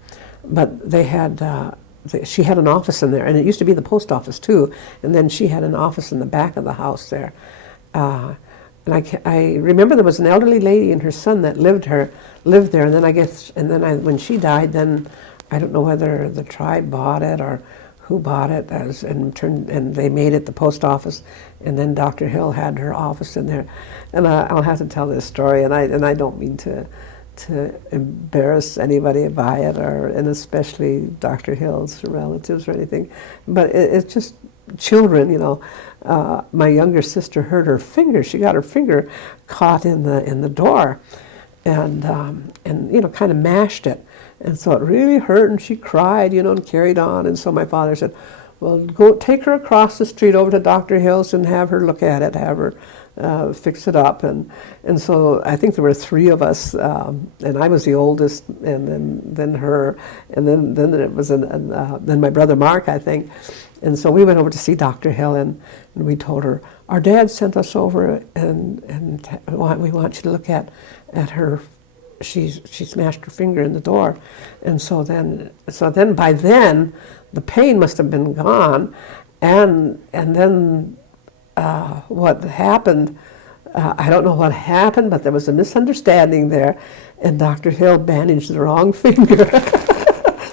but they had she had an office in there, and it used to be the post office too, and then she had an office in the back of the house there, and I remember there was an elderly lady and her son that lived there, and then when she died, then I don't know whether the tribe bought it or who bought it, and they made it the post office, and then Dr. Hill had her office in there, and I'll have to tell this story, and I don't mean to embarrass anybody by it, and especially Dr. Hill's relatives or anything, but it's just children, my younger sister hurt her finger. She got her finger caught in the door, and kind of mashed it, and so it really hurt, and she cried, and carried on. And so my father said, "Well, go take her across the street over to Dr. Hill's and have her look at it, have her fix it up." And so I think there were three of us, and I was the oldest, and then her, and then it was then my brother Mark, I think. And so we went over to see Dr. Hill, and we told her, "Our dad sent us over, and we want you to look at her. She smashed her finger in the door." And so then by then the pain must have been gone, and then what happened, I don't know what happened, but there was a misunderstanding there, and Dr. Hill bandaged the wrong finger.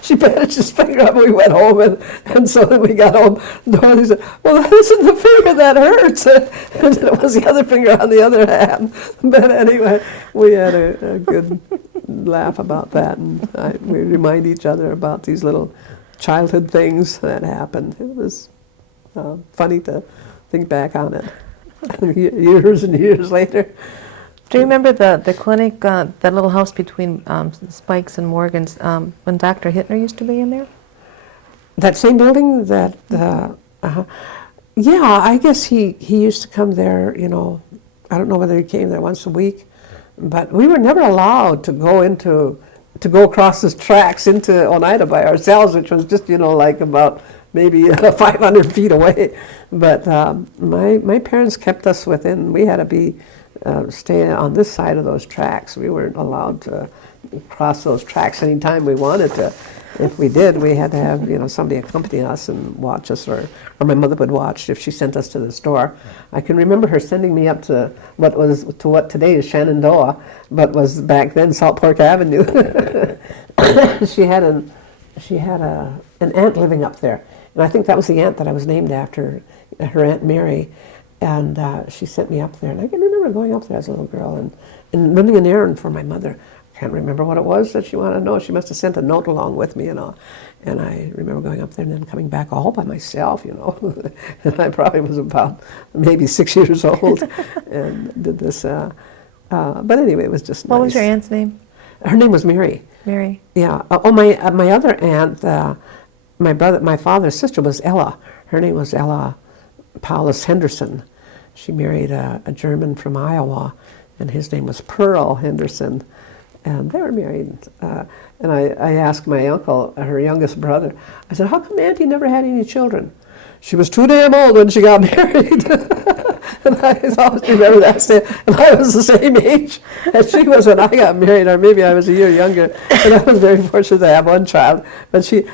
she bandaged his finger up, and we went home, and so when we got home, Dorothy said, well, that isn't the finger that hurts, and it was the other finger on the other hand. But anyway, we had a good laugh about that, and we remind each other about these little childhood things that happened. It was funny to think back on it years and years later. Do you remember the clinic, that little house between Spike's and Morgan's, when Dr. Hittner used to be in there? That same building that, yeah, I guess he used to come there, you know, I don't know whether he came there once a week, but we were never allowed to go across the tracks into Oneida by ourselves, which was just, you know, like about maybe 500 feet away. But my parents kept us within, we had to be stay on this side of those tracks. We weren't allowed to cross those tracks anytime we wanted to. If we did, we had to have, you know, somebody accompany us and watch us, or my mother would watch if she sent us to the store. I can remember her sending me up to what today is Shenandoah, but was back then Salt Pork Avenue. She had an aunt living up there, and I think that was the aunt that I was named after, her Aunt Mary. And she sent me up there, and I can remember going up there as a little girl and running an errand for my mother. I can't remember what it was that she wanted to know. She must have sent a note along with me, you know. And I remember going up there and then coming back all by myself, you know. And I probably was about maybe 6 years old and did this. But anyway, it was just What nice. was your aunt's name? Her name was Mary. Mary. Yeah. My other aunt, my father's sister was Ella. Her name was Ella Paulus Henderson. She married a German from Iowa, and his name was Pearl Henderson, and they were married. And I asked my uncle, her youngest brother, I said, how come Auntie never had any children? She was too damn old when she got married. And I always remember that. And I was the same age as she was when I got married, or maybe I was a year younger. And I was very fortunate to have one child. But she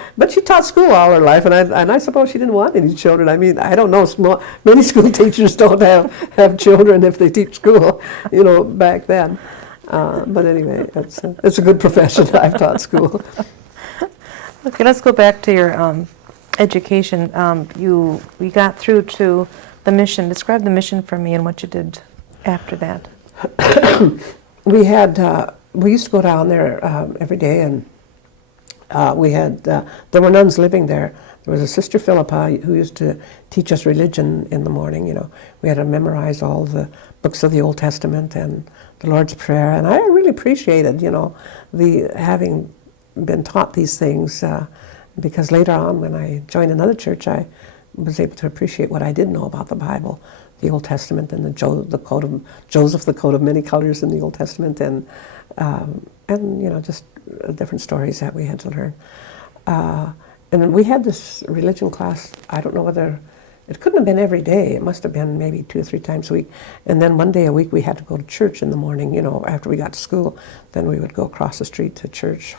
taught school all her life, and I suppose she didn't want any children. I mean, I don't know, many school teachers don't have children if they teach school, you know, back then. But anyway, it's a good profession. I've taught school. Okay, let's go back to your education. We got through to the mission. Describe the mission for me and what you did after that. We used to go down there every day, and there were nuns living there. There was a Sister Philippa who used to teach us religion in the morning. You know, we had to memorize all the books of the Old Testament and the Lord's Prayer, and I really appreciated, you know, having been taught these things, because later on when I joined another church, I was able to appreciate what I did know about the Bible, the Old Testament, and the coat of Joseph, the coat of many colors in the Old Testament, and you know, just different stories that we had to learn. And then we had this religion class. I don't know whether it couldn't have been every day. It must have been maybe 2 or 3 times a week. And then one day a week we had to go to church in the morning. You know, after we got to school, then we would go across the street to church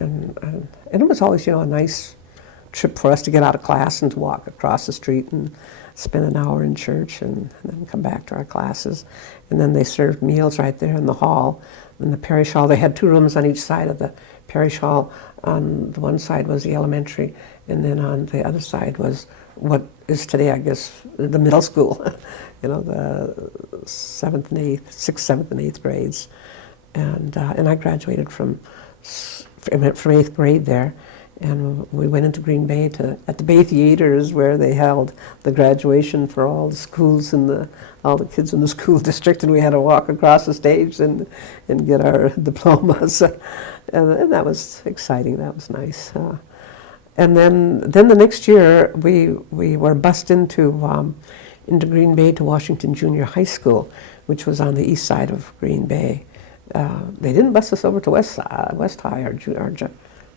and it was always, you know, a nice trip for us to get out of class and to walk across the street and spend an hour in church and then come back to our classes. And then they served meals right there in the hall. In the parish hall, they had 2 rooms on each side of the parish hall. On the one side was the elementary, and then on the other side was what is today, I guess, the middle school. You know, the 6th, 7th, and 8th grades. And I graduated from 8th grade there, and we went into Green Bay at the Bay Theaters, where they held the graduation for all the schools and all the kids in the school district, and we had to walk across the stage and get our diplomas, and that was exciting. That was nice. And then the next year we were bused into Green Bay to Washington Junior High School, which was on the east side of Green Bay. They didn't bus us over to West High or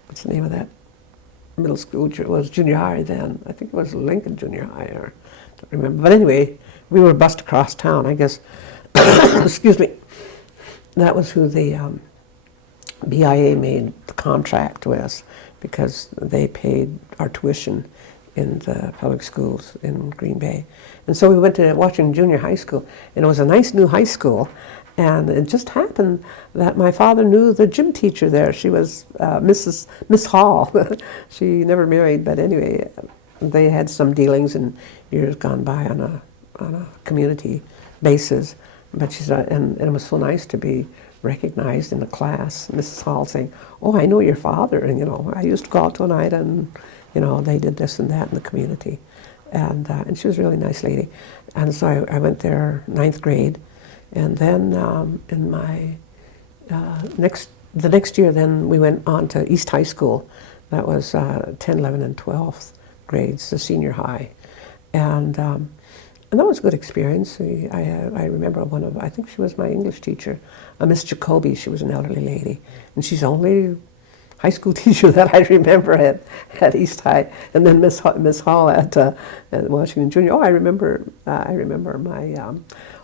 what's the name of that middle school? It was junior high then. I think it was Lincoln Junior High, or I don't remember. But anyway, we were bused across town, I guess. Excuse me. That was who the BIA made the contract with, because they paid our tuition in the public schools in Green Bay. And so we went to Washington Junior High School, and it was a nice new high school. And it just happened that my father knew the gym teacher there. She was Miss Hall. She never married, but anyway, they had some dealings in years gone by on a community basis. But she said, and it was so nice to be recognized in the class. Mrs. Hall saying, "Oh, I know your father, and I used to go out to Oneida, and they did this and that in the community." And she was a really nice lady. And so I went there 9th grade. And then in my the next year, then we went on to East High School. That was 10, 11, and 12th grades, the senior high. And that was a good experience. I remember I think she was my English teacher, Miss Jacoby. She was an elderly lady. And she's the only high school teacher that I remember at East High. And then Miss Hall at Washington Junior. Oh, I remember my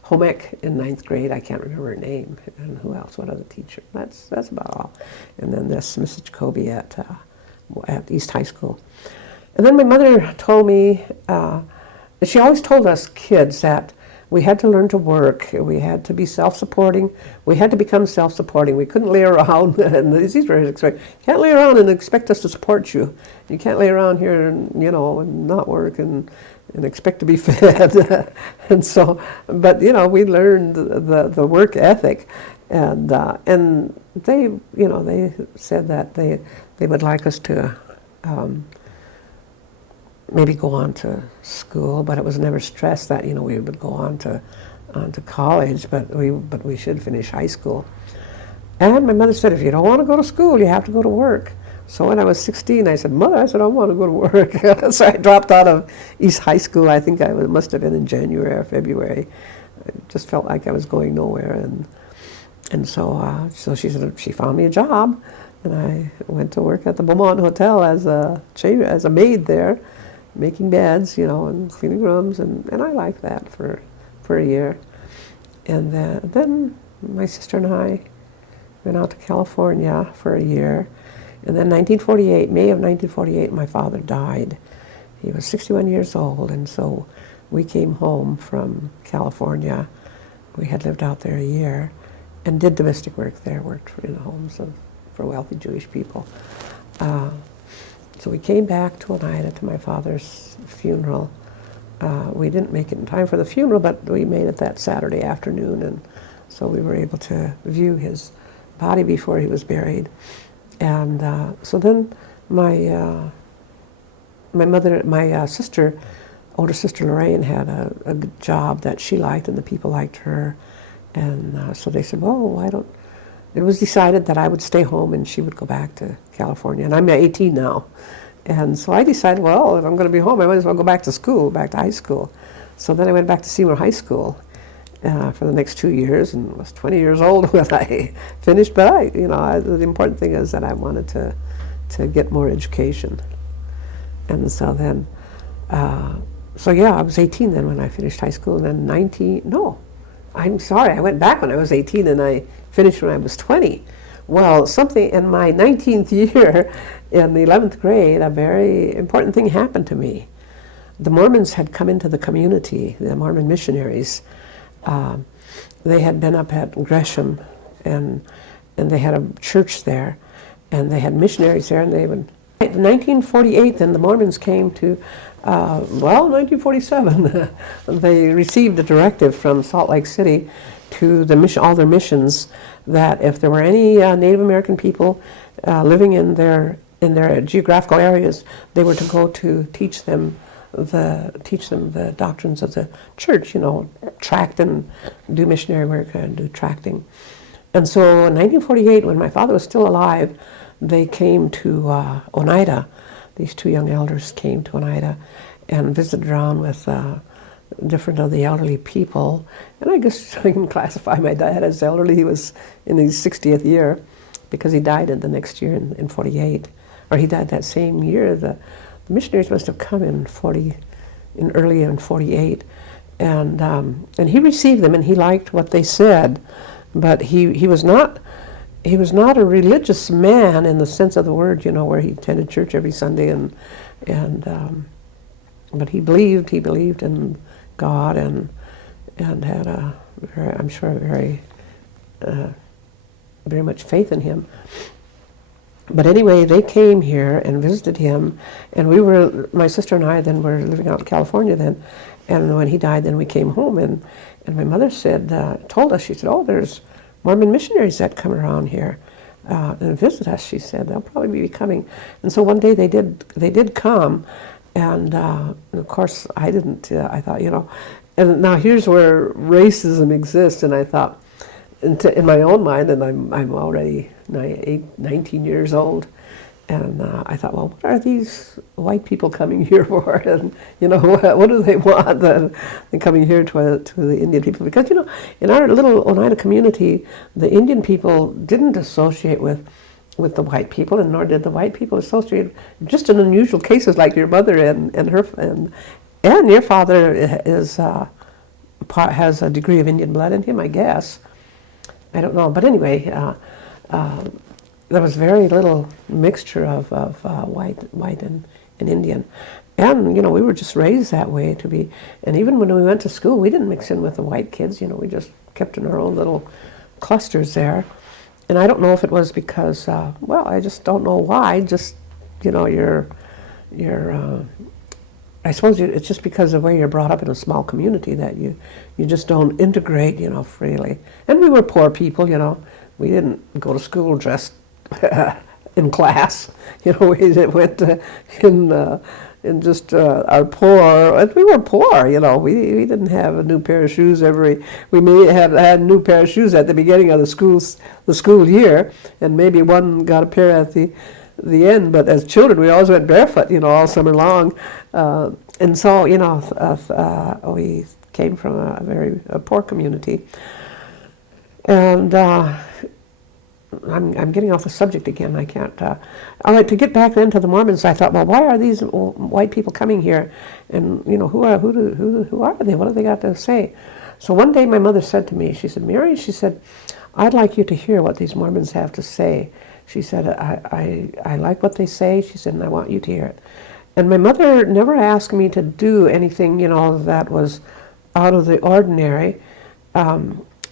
home ec in 9th grade. I can't remember her name. And who else? What other teacher? That's about all. And then this Mrs. Jacoby at East High School. And then my mother told me, she always told us kids that we had to learn to work. We had to be self-supporting. We had to become self-supporting. We couldn't lay around, and these were his expect. You can't lay around and expect us to support you. You can't lay around here and and not work and expect to be fed. And so, but we learned the work ethic, and they they said that they would like us to maybe go on to school, but it was never stressed that we would go on to college, but we should finish high school. And my mother said, if you don't want to go to school, you have to go to work. So when I was 16, I said, Mother, I want to go to work. So I dropped out of East High School. I think must have been in January or February. I just felt like I was going nowhere, and so she said she found me a job, and I went to work at the Beaumont Hotel as a maid there, making beds, and cleaning rooms, and I liked that for a year. And then my sister and I went out to California for a year. And then May of 1948, my father died. He was 61 years old, and so we came home from California. We had lived out there a year and did domestic work there, worked in the homes for wealthy Jewish people. So we came back to Oneida to my father's funeral. We didn't make it in time for the funeral, but we made it that Saturday afternoon, and so we were able to view his body before he was buried. And so then my sister, older sister Lorraine, had a good job that she liked, and the people liked her. And so they said, well, why don't... It was decided that I would stay home and she would go back to California. And I'm 18 now. And so I decided, well, if I'm going to be home, I might as well go back to school, back to high school. So then I went back to Seymour High School for the next 2 years, and was 20 years old when I finished. But the important thing is that I wanted to get more education. And so then, I was 18 then when I finished high school, and then 19, no, I'm sorry, I went back when I was 18 and I finished when I was 20. Well, something in my 19th year, in the 11th grade, a very important thing happened to me. The Mormons had come into the community, the Mormon missionaries. They had been up at Gresham, and they had a church there, and they had missionaries there, and they would... In 1948, then the Mormons came to, 1947, they received a directive from Salt Lake City to all their missions that if there were any Native American people living in their geographical areas, they were to go to teach them the doctrines of the church, tract and do missionary work and do tracting. And so in 1948, when my father was still alive, they came to Oneida. These two young elders came to Oneida and visited around with different of the elderly people. And I guess I can classify my dad as elderly. He was in his 60th year because he died in the next year in 48. Or he died that same year. The missionaries must have come early in 48. And he received them, and he liked what they said. But he was not a religious man in the sense of the word, where he attended church every Sunday, but he believed in God and had I'm sure a very very much faith in him. But anyway, they came here and visited him, and my sister and I then were living out in California then, and when he died, then we came home, and my mother told us, she said, oh, there's Mormon missionaries that come around here and visit us, she said. They'll probably be coming. And so one day they did come, and of course I didn't, I thought, and now here's where racism exists, and I thought, in my own mind, and I'm already 19 years old, and I thought, well, what are these white people coming here for? And what do they want? They're coming here to the Indian people, because in our little Oneida community, the Indian people didn't associate with the white people, and nor did the white people associate. Just in unusual cases, like your mother and your father has a degree of Indian blood in him, I guess. I don't know, but anyway, there was very little mixture of white and Indian, and we were just raised that way to be. And even when we went to school, we didn't mix in with the white kids. We just kept in our own little clusters there. And I don't know if it was because, I just don't know why. Just I suppose it's just because of the way you're brought up in a small community that you just don't integrate, freely. And we were poor people, we didn't go to school dressed in class, we went in just our poor. We were poor, we didn't have a new pair of shoes we may have had a new pair of shoes at the beginning of the school year, and maybe one got a pair at the end, but as children we always went barefoot, all summer long, and so we came from a very poor community, and I'm getting off the subject again. I can't. All right, to get back then to the Mormons, I thought, well, why are these white people coming here, and who are they? What have they got to say? So one day my mother said to me, she said, Mary, she said, I'd like you to hear what these Mormons have to say. She said, I like what they say, she said, and I want you to hear it. And my mother never asked me to do anything, that was out of the ordinary.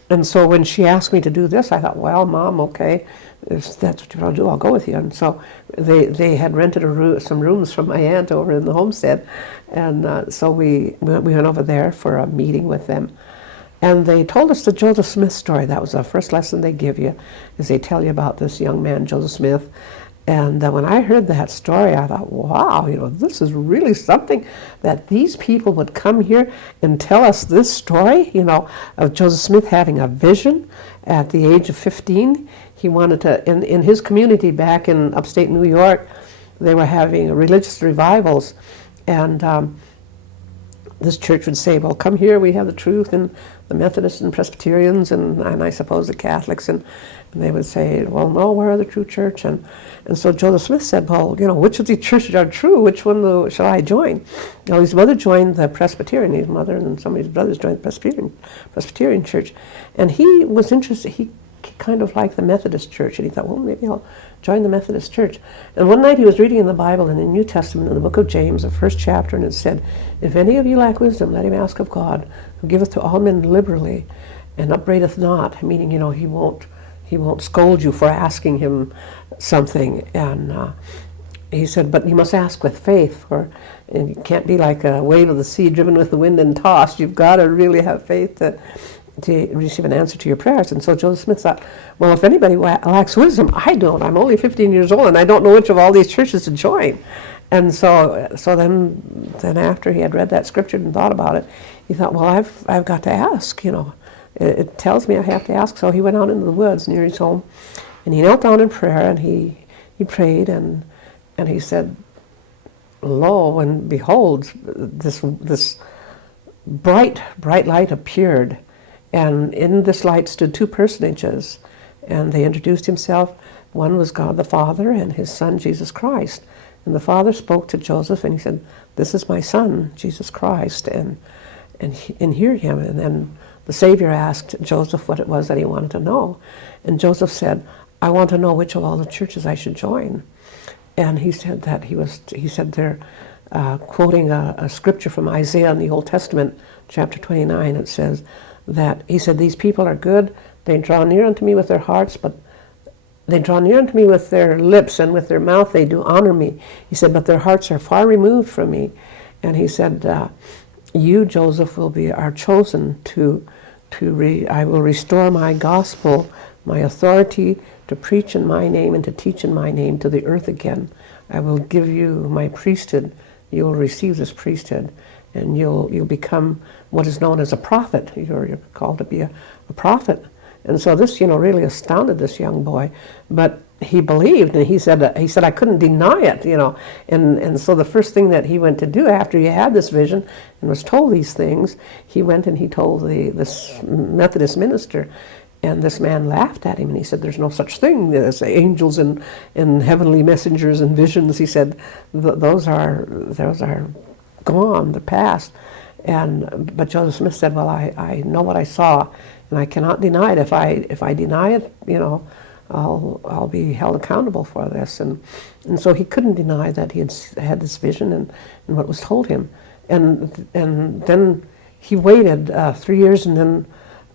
And so when she asked me to do this, I thought, well, Mom, okay, if that's what you want to do, I'll go with you. And so they had rented some rooms from my aunt over in the homestead. And so we went over there for a meeting with them. And they told us the Joseph Smith story. That was the first lesson they give you, is they tell you about this young man, Joseph Smith. And when I heard that story, I thought, wow, this is really something, that these people would come here and tell us this story, of Joseph Smith having a vision at the age of 15. He wanted to, in his community back in upstate New York, they were having religious revivals. And this church would say, well, come here, we have the truth, and the Methodists and Presbyterians and I suppose the Catholics, and they would say, well, no, we're the true church. And so Joseph Smith said, well, which of the churches are true? Which one shall I join? Now, his mother joined the Presbyterian, his mother and some of his brothers joined the Presbyterian church. And he was interested, he kind of liked the Methodist church, and he thought, well, maybe I'll join the Methodist church. And one night he was reading in the Bible, in the New Testament, in the book of James, the first chapter, and it said, if any of you lack wisdom, let him ask of God, who giveth to all men liberally, and upbraideth not, meaning, he won't scold you for asking him something. And he said, but you must ask with faith, and you can't be like a wave of the sea driven with the wind and tossed. You've got to really have faith to receive an answer to your prayers. And so Joseph Smith thought, well, if anybody lacks wisdom, I don't. I'm only 15 years old, and I don't know which of all these churches to join. And so then after he had read that scripture and thought about it, he thought, well, I've got to ask, It tells me I have to ask. So he went out into the woods near his home, and he knelt down in prayer, and he prayed, and he said, lo, and behold, this bright light appeared, and in this light stood two personages, and they introduced himself. One was God the Father and his Son, Jesus Christ. And the Father spoke to Joseph, and he said, this is my Son, Jesus Christ, and hear him. And then the Savior asked Joseph what it was that he wanted to know. And Joseph said, I want to know which of all the churches I should join. And he said that he said they're quoting a scripture from Isaiah in the Old Testament, chapter 29. It says that, he said, these people are good, They draw near unto me with their hearts, but they draw near unto me with their lips, and with their mouth they do honor me. He said, but their hearts are far removed from me. And he said, you, Joseph, are chosen I will restore my gospel, my authority to preach in my name and to teach in my name to the earth again. I will give you my priesthood. You will receive this priesthood, and you'll become what is known as a prophet. You're called to be a prophet. And so this, really astounded this young boy. But he believed, and he said I couldn't deny it, And so the first thing that he went to do after he had this vision and was told these things, he went and he told this Methodist minister. And this man laughed at him, and he said, there's no such thing as angels and heavenly messengers and visions. He said, those are gone, they're past. But Joseph Smith said, well, I know what I saw, and I cannot deny it. If I deny it, I'll be held accountable for this. And so he couldn't deny that he had this vision and what was told him. And then he waited 3 years, and then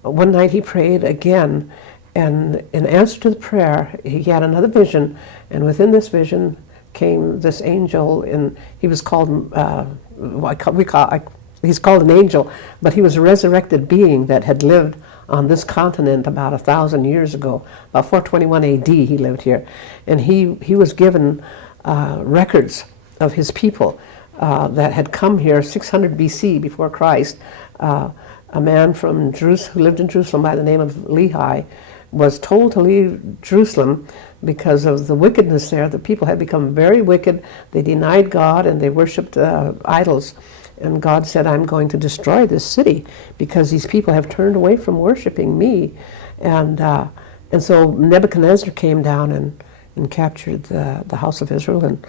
one night he prayed again, and in answer to the prayer, he had another vision, and within this vision came this angel, and he was called, he's called an angel, but he was a resurrected being that had lived on this continent about 1,000 years ago. About 421 AD he lived here, and he was given records of his people that had come here 600 BC before Christ. A man from Jerusalem, who lived in Jerusalem by the name of Lehi, was told to leave Jerusalem because of the wickedness there. The people had become very wicked. They denied God, and they worshipped idols. And God said, I'm going to destroy this city because these people have turned away from worshiping me. And so Nebuchadnezzar came down and captured the house of Israel and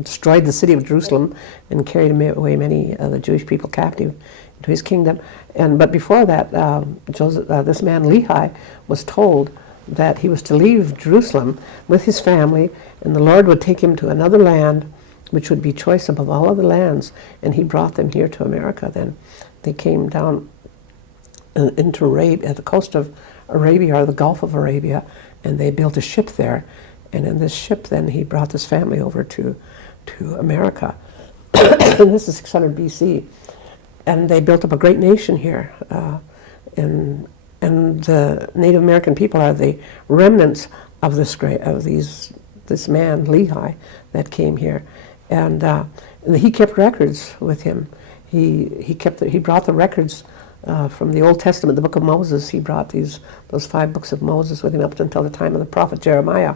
destroyed the city of Jerusalem and carried away many of the Jewish people captive to his kingdom. But before that, this man Lehi was told that he was to leave Jerusalem with his family, and the Lord would take him to another land which would be choice above all other lands, and he brought them here to America. Then they came down into Arabia, at the coast of Arabia, or the Gulf of Arabia, and they built a ship there. And in this ship, then he brought this family over to America. And this is 600 BC. And they built up a great nation here. And the Native American people are the remnants of this man Lehi that came here. And he kept records with him. He brought the records from the Old Testament, the Book of Moses. He brought those 5 books of Moses with him up until the time of the prophet Jeremiah.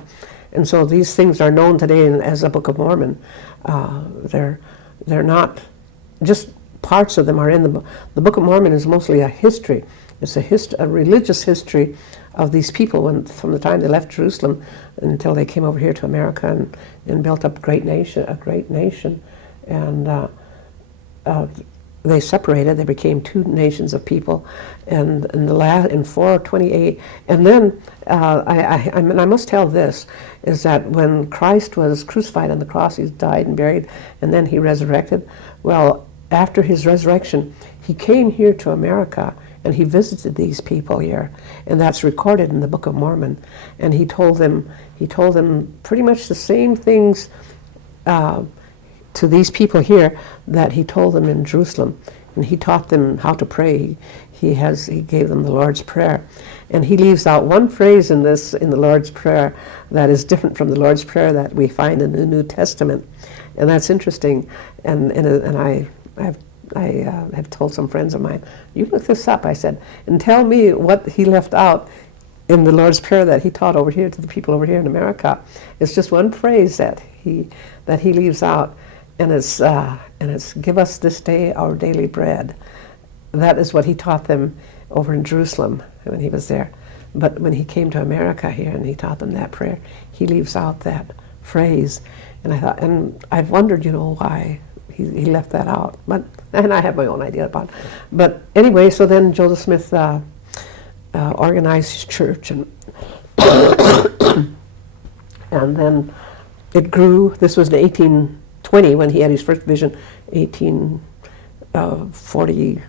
And so these things are known today as the Book of Mormon. They're not just parts of them are in the Book of Mormon is mostly a history. It's a religious history of these people from the time they left Jerusalem until they came over here to America and built up a great nation. And they separated. They became 2 nations of people, and in 428. And then I must tell this, is that when Christ was crucified on the cross, he died and buried, and then he resurrected. Well, after his resurrection, he came here to America, and he visited these people here, and that's recorded in the Book of Mormon. And he told them pretty much the same things to these people here that he told them in Jerusalem. And he taught them how to pray. He gave them the Lord's Prayer. And he leaves out one phrase in the Lord's Prayer that is different from the Lord's Prayer that we find in the New Testament. And that's interesting. And I have told some friends of mine, you look this up, I said, and tell me what he left out in the Lord's Prayer that he taught over here to the people over here in America. It's just one phrase that he leaves out. And it's give us this day our daily bread. That is what he taught them over in Jerusalem when he was there. But when he came to America here and he taught them that prayer, he leaves out that phrase. And I've wondered, why he left that out. And I have my own idea about it. But anyway, so then Joseph Smith organized his church, and and then it grew. This was in 1820 when he had his first vision, 1846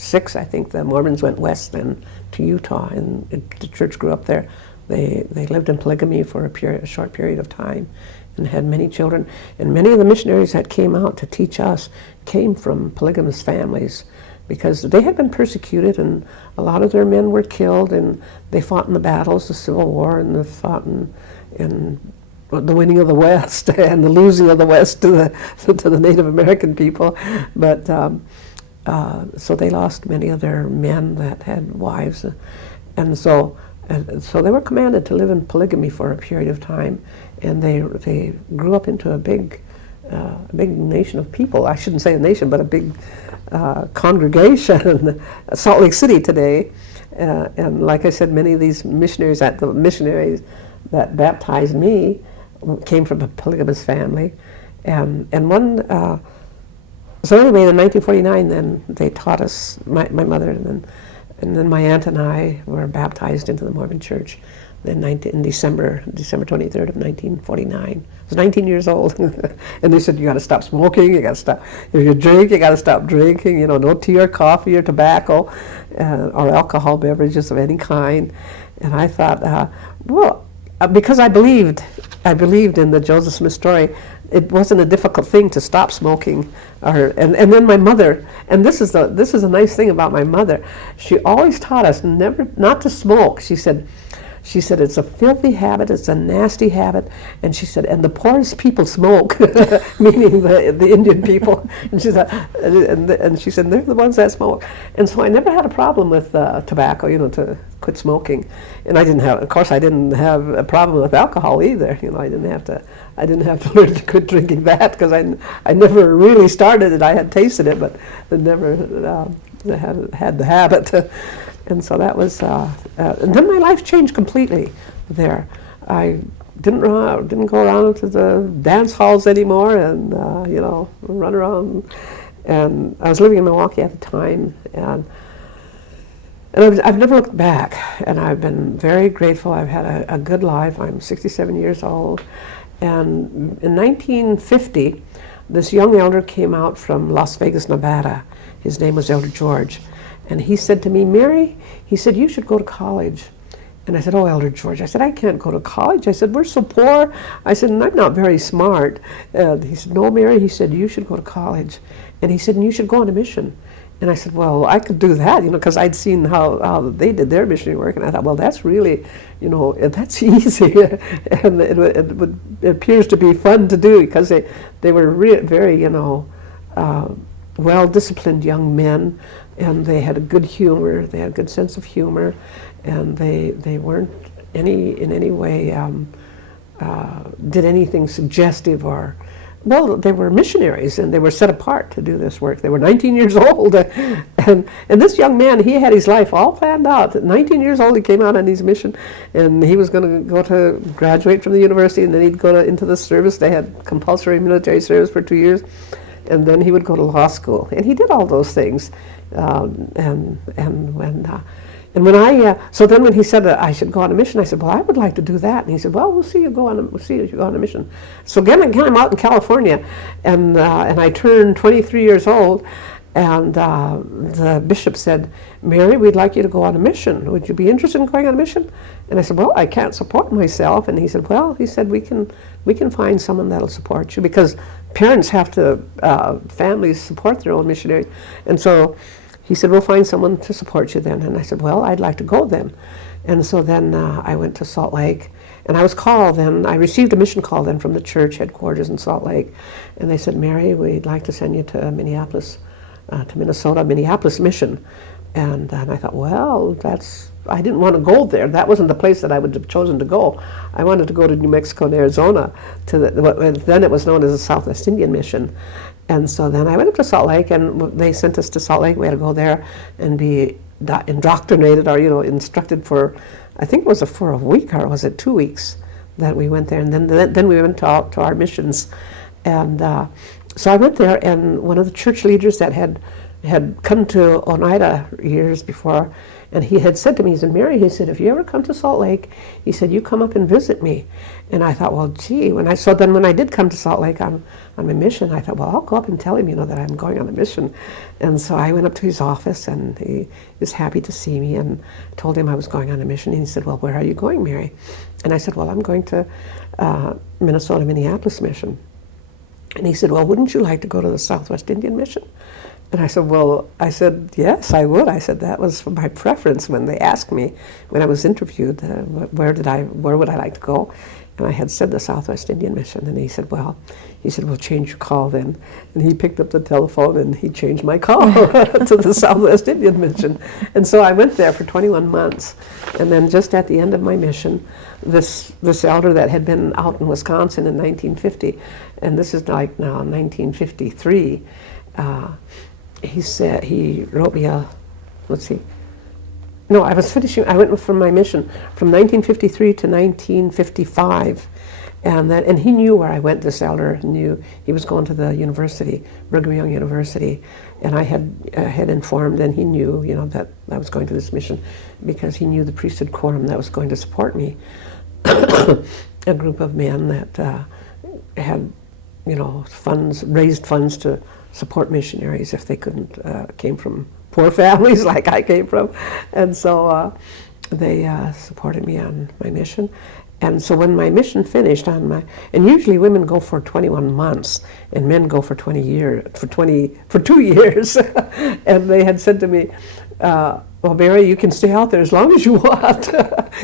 6, I think, the Mormons went west then to Utah, and the church grew up there. They lived in polygamy for a short period of time and had many children. And many of the missionaries that came out to teach us came from polygamous families, because they had been persecuted, and a lot of their men were killed, and they fought in the battles, the Civil War, and they fought in the winning of the West and the losing of the West to the Native American people. But so they lost many of their men that had wives, and so they were commanded to live in polygamy for a period of time, and they grew up into a big nation of people. I shouldn't say a nation, but a big congregation. Salt Lake City today, and like I said, many of these missionaries that baptized me came from a polygamous family, and one. So anyway, in 1949, then they taught us, my mother, and then my aunt and I were baptized into the Mormon Church. Then in December 23rd of 1949. I was 19 years old, and they said, you got to stop smoking, you got to stop, if you drink, you got to stop drinking, you know, no tea or coffee or tobacco or alcohol beverages of any kind. And I thought, because I believed in the Joseph Smith story, it wasn't a difficult thing to stop smoking. And then my mother, and this is a nice thing about my mother, she always taught us not to smoke. She said it's a filthy habit, it's a nasty habit, and she said, and the poorest people smoke, meaning the Indian people. And she said, and she said, they're the ones that smoke. And so I never had a problem with tobacco, you know, to quit smoking. And I didn't have a problem with alcohol either. You know, I didn't have to learn to quit drinking that, because I never really started it. I had tasted it, but I never had the habit. And so that was, and then my life changed completely there. I didn't go around to the dance halls anymore, and you know, run around. And I was living in Milwaukee at the time, and I've never looked back. And I've been very grateful. I've had a good life. I'm 67 years old, and in 1950, this young elder came out from Las Vegas, Nevada. His name was Elder George. And he said to me, Mary, he said, you should go to college. And I said, oh, Elder George. I said, I can't go to college. I said, we're so poor. I said, and I'm not very smart. And he said, no, Mary, he said, you should go to college. And he said, and you should go on a mission. And I said, well, I could do that, you know, because I'd seen how they did their missionary work. And I thought, well, that's really, you know, that's easy. And it appears to be fun to do, because they were very, you know, well-disciplined young men. And they had a good humor, they had a good sense of humor, and they weren't in any way did anything suggestive or, well, they were missionaries, and they were set apart to do this work. They were 19 years old, and this young man, he had his life all planned out. At 19 years old, he came out on his mission, and he was going to go to graduate from the university, and then he'd go into the service. They had compulsory military service for 2 years, and then he would go to law school, and he did all those things. So then when he said that I should go on a mission, I said, well, I would like to do that. And he said, well, we'll see you go on a mission. So again I'm out in California, and I turned 23 years old, and the bishop said, Mary, we'd like you to go on a mission. Would you be interested in going on a mission? And I said, well, I can't support myself. And he said, well, we can find someone that'll support you, because parents have to, families support their own missionaries. And so he said, we'll find someone to support you then. And I said, well, I'd like to go then. And so then I went to Salt Lake, and I was called then. I received a mission call then from the church headquarters in Salt Lake. And they said, Mary, we'd like to send you to Minneapolis, to Minnesota, Minneapolis mission. And I thought, well, I didn't want to go there. That wasn't the place that I would have chosen to go. I wanted to go to New Mexico and Arizona, then it was known as the Southwest Indian Mission. And so then I went up to Salt Lake, and they sent us to Salt Lake. We had to go there and be indoctrinated, or, you know, instructed for, I think it was for a week, or was it 2 weeks that we went there. And then we went to our missions. And so I went there, and one of the church leaders that had come to Oneida years before, And he had said to me, he said, Mary, he said, if you ever come to Salt Lake, he said, you come up and visit me. And I thought, well, gee, when I did come to Salt Lake on my mission, I thought, well, I'll go up and tell him, that I'm going on a mission. And so I went up to his office, and he was happy to see me, and told him I was going on a mission. And he said, well, where are you going, Mary? And I said, well, I'm going to Minnesota, Minneapolis mission. And he said, well, wouldn't you like to go to the Southwest Indian Mission? And I said, yes, I would. I said, that was my preference when they asked me, when I was interviewed, where would I like to go? And I had said the Southwest Indian Mission. And he said, well, change your call then. And he picked up the telephone and he changed my call to the Southwest Indian Mission. And so I went there for 21 months. And then just at the end of my mission, this elder that had been out in Wisconsin in 1950, and this is like now 1953, he wrote me I went from my mission from 1953 to 1955, and he knew where I went. This elder knew he was going to the university, Brigham Young University, and I had informed, and he knew, that I was going to this mission because he knew the priesthood quorum that was going to support me, a group of men that had, raised funds to support missionaries if they couldn't, came from poor families like I came from. And so they supported me on my mission. And so when my mission finished and usually women go for 21 months and men go for 2 years. And they had said to me, well, Mary, you can stay out there as long as you want.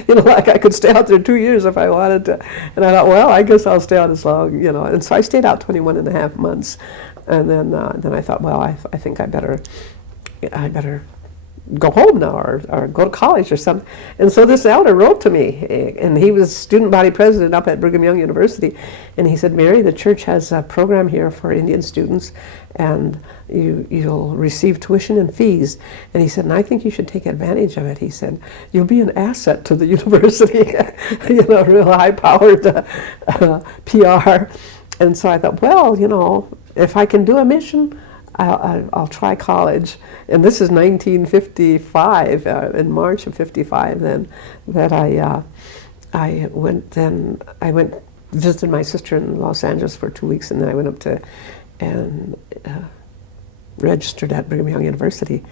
Like I could stay out there 2 years if I wanted to. And I thought, well, I guess I'll stay out as long, And so I stayed out 21 and a half months. And then I thought, well, I think I better go home now or go to college or something. And so this elder wrote to me, and he was student body president up at Brigham Young University. And he said, Mary, the church has a program here for Indian students, and you'll receive tuition and fees. And he said, and I think you should take advantage of it. He said, you'll be an asset to the university, real high-powered PR. And so I thought, well, if I can do a mission, I'll try college. And this is 1955, in March of 55 then, that I went visited my sister in Los Angeles for 2 weeks, and then I went up and registered at Brigham Young University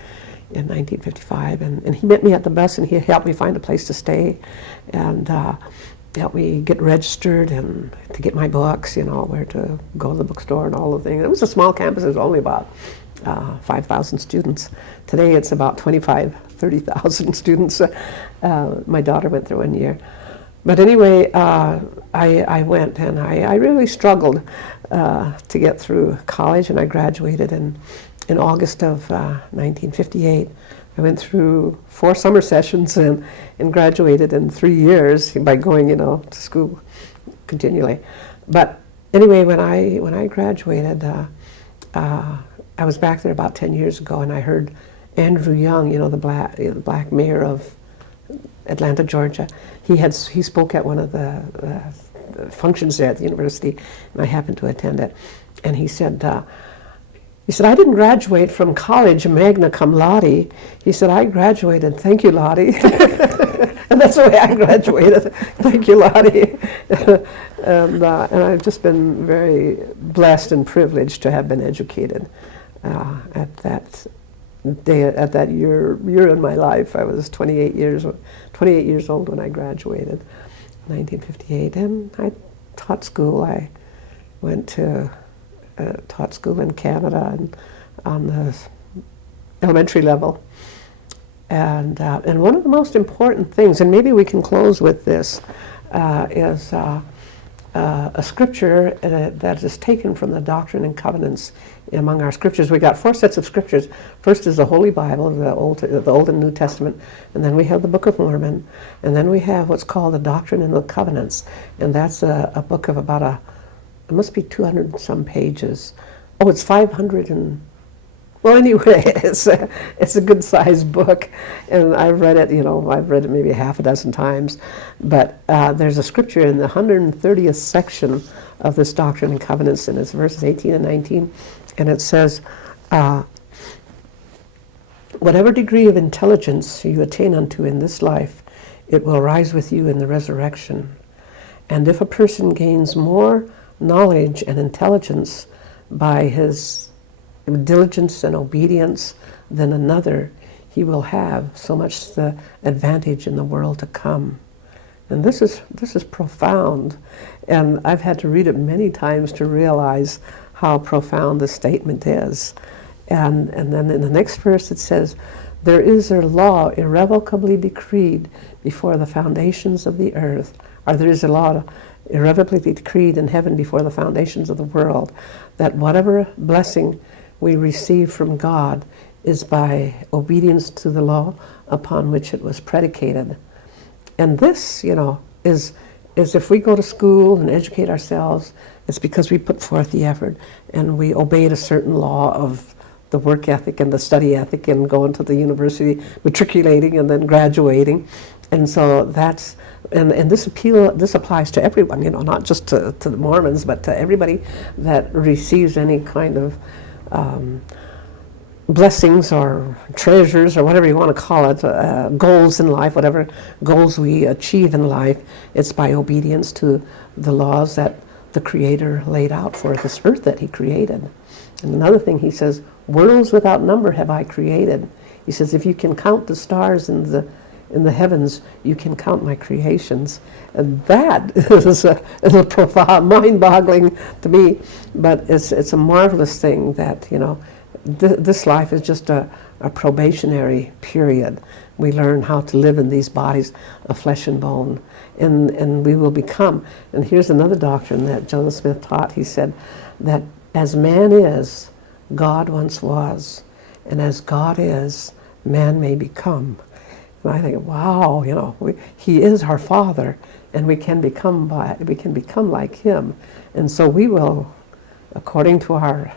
in 1955. And he met me at the bus, and he helped me find a place to stay, and helped me get registered and to get my books, where to go to the bookstore and all the things. It was a small campus. It was only about 5,000 students. Today it's about 30,000 students. My daughter went there 1 year. But anyway, I went, and I really struggled to get through college, and I graduated in August of 1958. I went through 4 summer sessions and graduated in 3 years by going, to school continually. But anyway, when I graduated, I was back there about 10 years ago, and I heard Andrew Young, the black mayor of Atlanta, Georgia. He spoke at one of the functions there at the university, and I happened to attend it. And he said, I didn't graduate from college magna cum laude. He said, I graduated, thank you, Lottie. And that's the way I graduated, thank you, Lottie. And I've just been very blessed and privileged to have been educated at that year in my life. I was 28 years old when I graduated, 1958. And I taught school. I went to taught school in Canada and on the elementary level. And one of the most important things, and maybe we can close with this, is a scripture that is taken from the Doctrine and Covenants. Among our scriptures, we got 4 sets of scriptures. First is the Holy Bible, the Old and New Testament, and then we have the Book of Mormon, and then we have what's called the Doctrine and the Covenants, and that's a book of about it must be 200 and some pages. Oh, it's 500 and... Well, anyway, it's a good-sized book, and I've read it, I've read it maybe half a dozen times. But there's a scripture in the 130th section of this Doctrine and Covenants, and it's verses 18 and 19, and it says, Whatever degree of intelligence you attain unto in this life, it will rise with you in the resurrection. And if a person gains more knowledge and intelligence by his diligence and obedience than another, he will have so much the advantage in the world to come. And this is profound. And I've had to read it many times to realize how profound the statement is. And then in the next verse it says, there is a law irrevocably decreed before the foundations of the earth, or there is a law irrevocably decreed in heaven before the foundations of the world, that whatever blessing we receive from God is by obedience to the law upon which it was predicated. And this, is if we go to school and educate ourselves, it's because we put forth the effort and we obeyed a certain law of the work ethic and the study ethic and going to the university, matriculating and then graduating. And so that's, and this applies to everyone, not just to the Mormons, but to everybody that receives any kind of blessings or treasures or whatever you want to call it, goals in life, whatever goals we achieve in life, it's by obedience to the laws that the Creator laid out for this earth that He created. And another thing He says, worlds without number have I created. He says, if you can count the stars in the heavens, you can count my creations. And that is a profound, mind-boggling to me, but it's a marvelous thing that, this life is just a probationary period. We learn how to live in these bodies of flesh and bone, and we will become. And here's another doctrine that John Smith taught. He said that as man is, God once was, and as God is, man may become. And I think, wow, He is our Father, and we can become like Him. And so we will, according to our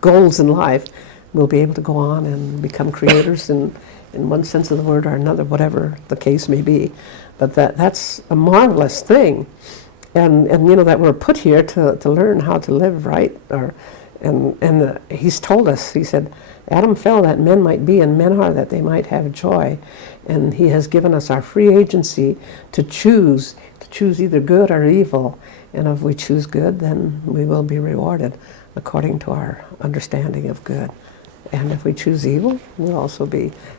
goals in life, we'll be able to go on and become creators in one sense of the word or another, whatever the case may be. But that's a marvelous thing. And that we're put here to learn how to live right. And He's told us, He said, Adam fell that men might be, and men are that they might have joy. And He has given us our free agency to choose either good or evil. And if we choose good, then we will be rewarded according to our understanding of good. And if we choose evil, we'll also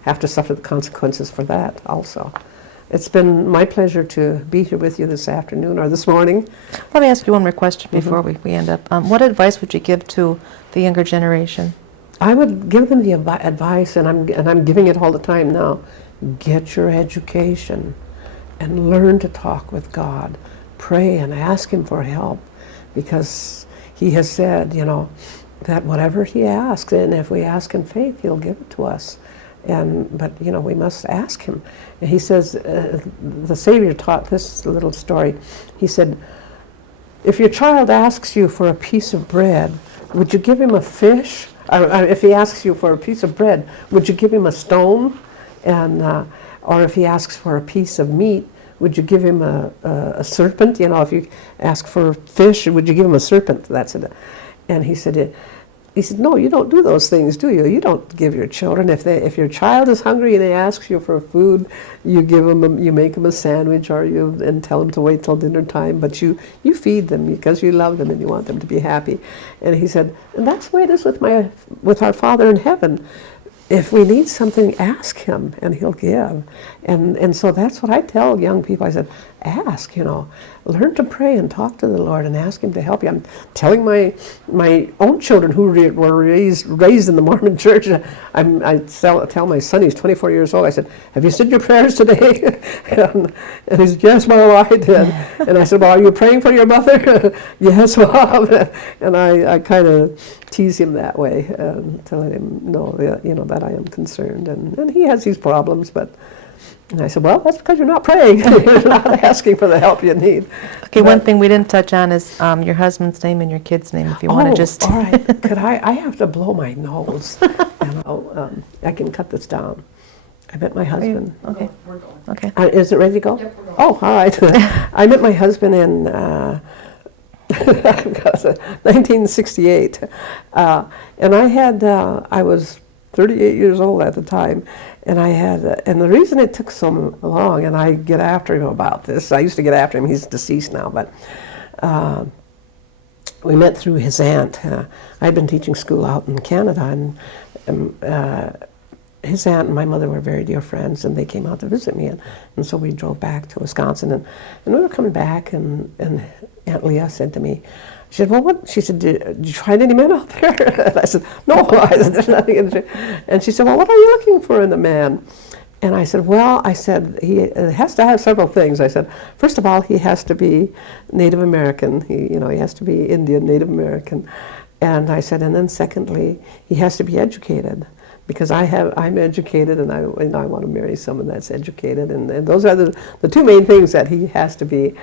have to suffer the consequences for that also. It's been my pleasure to be here with you this afternoon or this morning. Let me ask you one more question before we end up. What advice would you give to the younger generation? I would give them the advice, and I'm giving it all the time now. Get your education and learn to talk with God. Pray and ask Him for help, because He has said, that whatever He asks, and if we ask in faith, He'll give it to us. But we must ask Him. And He says, the Savior taught this little story. He said, if your child asks you for a piece of bread, would you give him a fish? Or if he asks you for a piece of bread, would you give him a stone? Or if he asks for a piece of meat, would you give him a serpent? If you ask for fish, would you give him a serpent? That's it. And he said, no, you don't do those things, do you? You don't give your children. If your child is hungry and they ask you for food, you make them a sandwich, and tell them to wait till dinner time. But you feed them because you love them and you want them to be happy. And he said, and that's the way it is with our Father in heaven. If we need something, ask Him, and He'll give. And so that's what I tell young people. I said, ask, learn to pray and talk to the Lord and ask Him to help you. I'm telling my own children who were raised in the Mormon church, I tell my son, he's 24 years old, I said, have you said your prayers today? and he said, yes, Mom, I did. And I said, well, are you praying for your mother? Yes, Mom. And I kind of tease him that way to let him know that I am concerned. And he has these problems, and I said, well, that's because you're not praying. You're not asking for the help you need. Okay, one thing we didn't touch on is your husband's name and your kid's name, if you want to just... all right. Could I have to blow my nose. I can cut this down. I met my husband. Okay. We're going. Okay. Is it ready to go? Yep, we're going. Oh, all right. I met my husband in 1968. And I was 38 years old at the time, and and the reason it took so long, and I get after him about this, I used to get after him, he's deceased now, but we met through his aunt. I'd been teaching school out in Canada, and his aunt and my mother were very dear friends, and they came out to visit me, and so we drove back to Wisconsin, and we were coming back, and Aunt Leah said to me, she said, well, what? She said, did you find any men out there? And I said, no. I said, there's nothing in there. And she said, well, what are you looking for in a man? And I said, well, he has to have several things. I said, first of all, he has to be Native American. He has to be Indian, Native American. And I said, and then secondly, he has to be educated. Because I'm educated, and I want to marry someone that's educated, and those are the two main things that he has to be.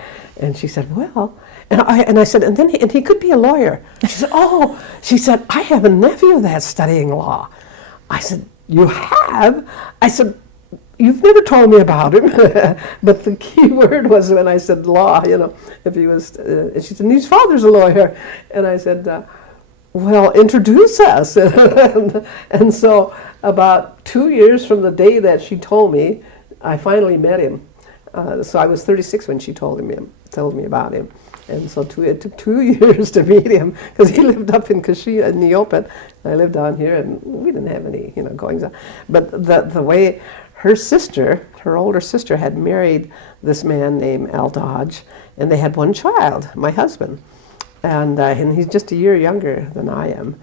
And she said, well, and I said, and he could be a lawyer. She said, oh, she said, I have a nephew that's studying law. I said, you have? I said, you've never told me about him. But the key word was when I said law, if he was, and she said, and his father's a lawyer. And I said, well, introduce us. And so about 2 years from the day that she told me, I finally met him. So I was 36 when she told me about him. And so it took 2 years to meet him, because he lived up in Kashia, in Neopet. I lived down here, and we didn't have any, goings on. But the way her older sister, had married this man named Al Dodge, and they had one child, my husband. And he's just a year younger than I am.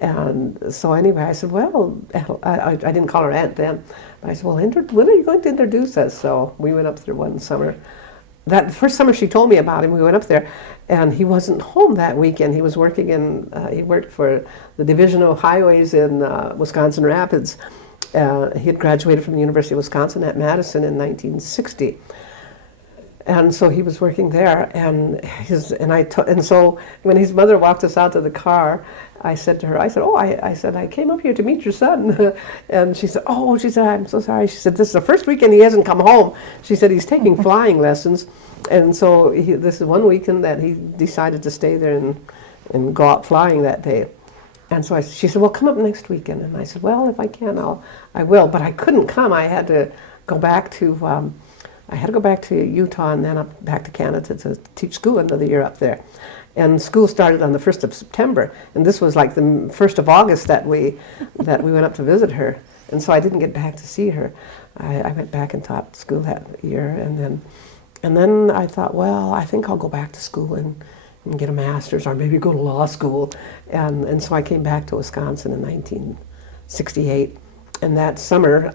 And so anyway, I said, well, I didn't call her aunt then. But I said, well, when are you going to introduce us? So we went up there one summer. That first summer she told me about him, we went up there, and he wasn't home that weekend. He was working he worked for the Division of Highways in Wisconsin Rapids. He had graduated from the University of Wisconsin at Madison in 1960. And so he was working there, and so when his mother walked us out to the car, I said to her, I came up here to meet your son. And she said, I'm so sorry. She said, this is the first weekend he hasn't come home. She said he's taking flying lessons, and so this is one weekend that he decided to stay there and go out flying that day. And so she said, well, come up next weekend. And I said, well, if I can, I will. But I couldn't come. I had to go back to Utah, and then back to Canada to teach school another year up there. And school started on the 1st of September, and this was like the 1st of August that we went up to visit her. And so I didn't get back to see her. I went back and taught school that year, and then I thought, well, I think I'll go back to school and get a master's, or maybe go to law school. And so I came back to Wisconsin in 1968. And that summer,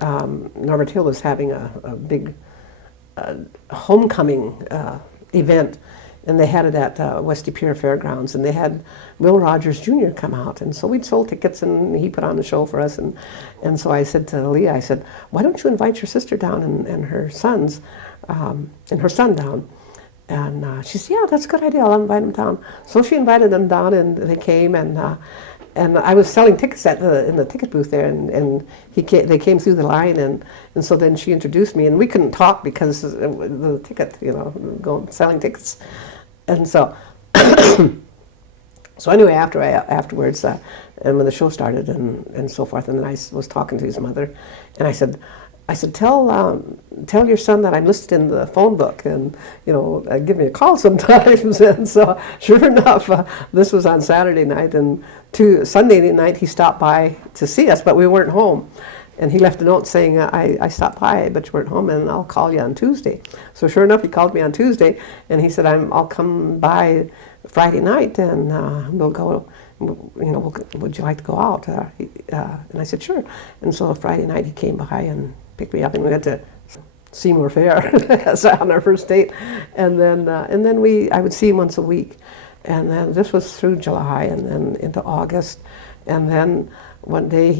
Norbert Hill was having a big homecoming event, and they had it at West De Pere Fairgrounds, and they had Will Rogers Jr. come out, and so we'd sold tickets, and he put on the show for us, and so I said to Leah, I said, why don't you invite your sister down and her sons, and her son down? And she said, yeah, that's a good idea, I'll invite them down. So she invited them down, and they came, and I was selling tickets in the ticket booth there, and they came through the line, and so then she introduced me, and we couldn't talk because the ticket, selling tickets, and so so anyway, afterwards, and when the show started and so forth, and then I was talking to his mother, and I said, tell your son that I'm listed in the phone book, and give me a call sometimes. And so, sure enough, this was on Saturday night, and Sunday night he stopped by to see us, but we weren't home. And he left a note saying, I stopped by, but you weren't home, and I'll call you on Tuesday. So sure enough, he called me on Tuesday, and he said, I'll come by Friday night, and we'll go. Would you like to go out? And I said, sure. And so Friday night he came by and picked me up, and we went to Seymour Fair on our first date. And then I would see him once a week. And then this was through July, and then into August. And then one day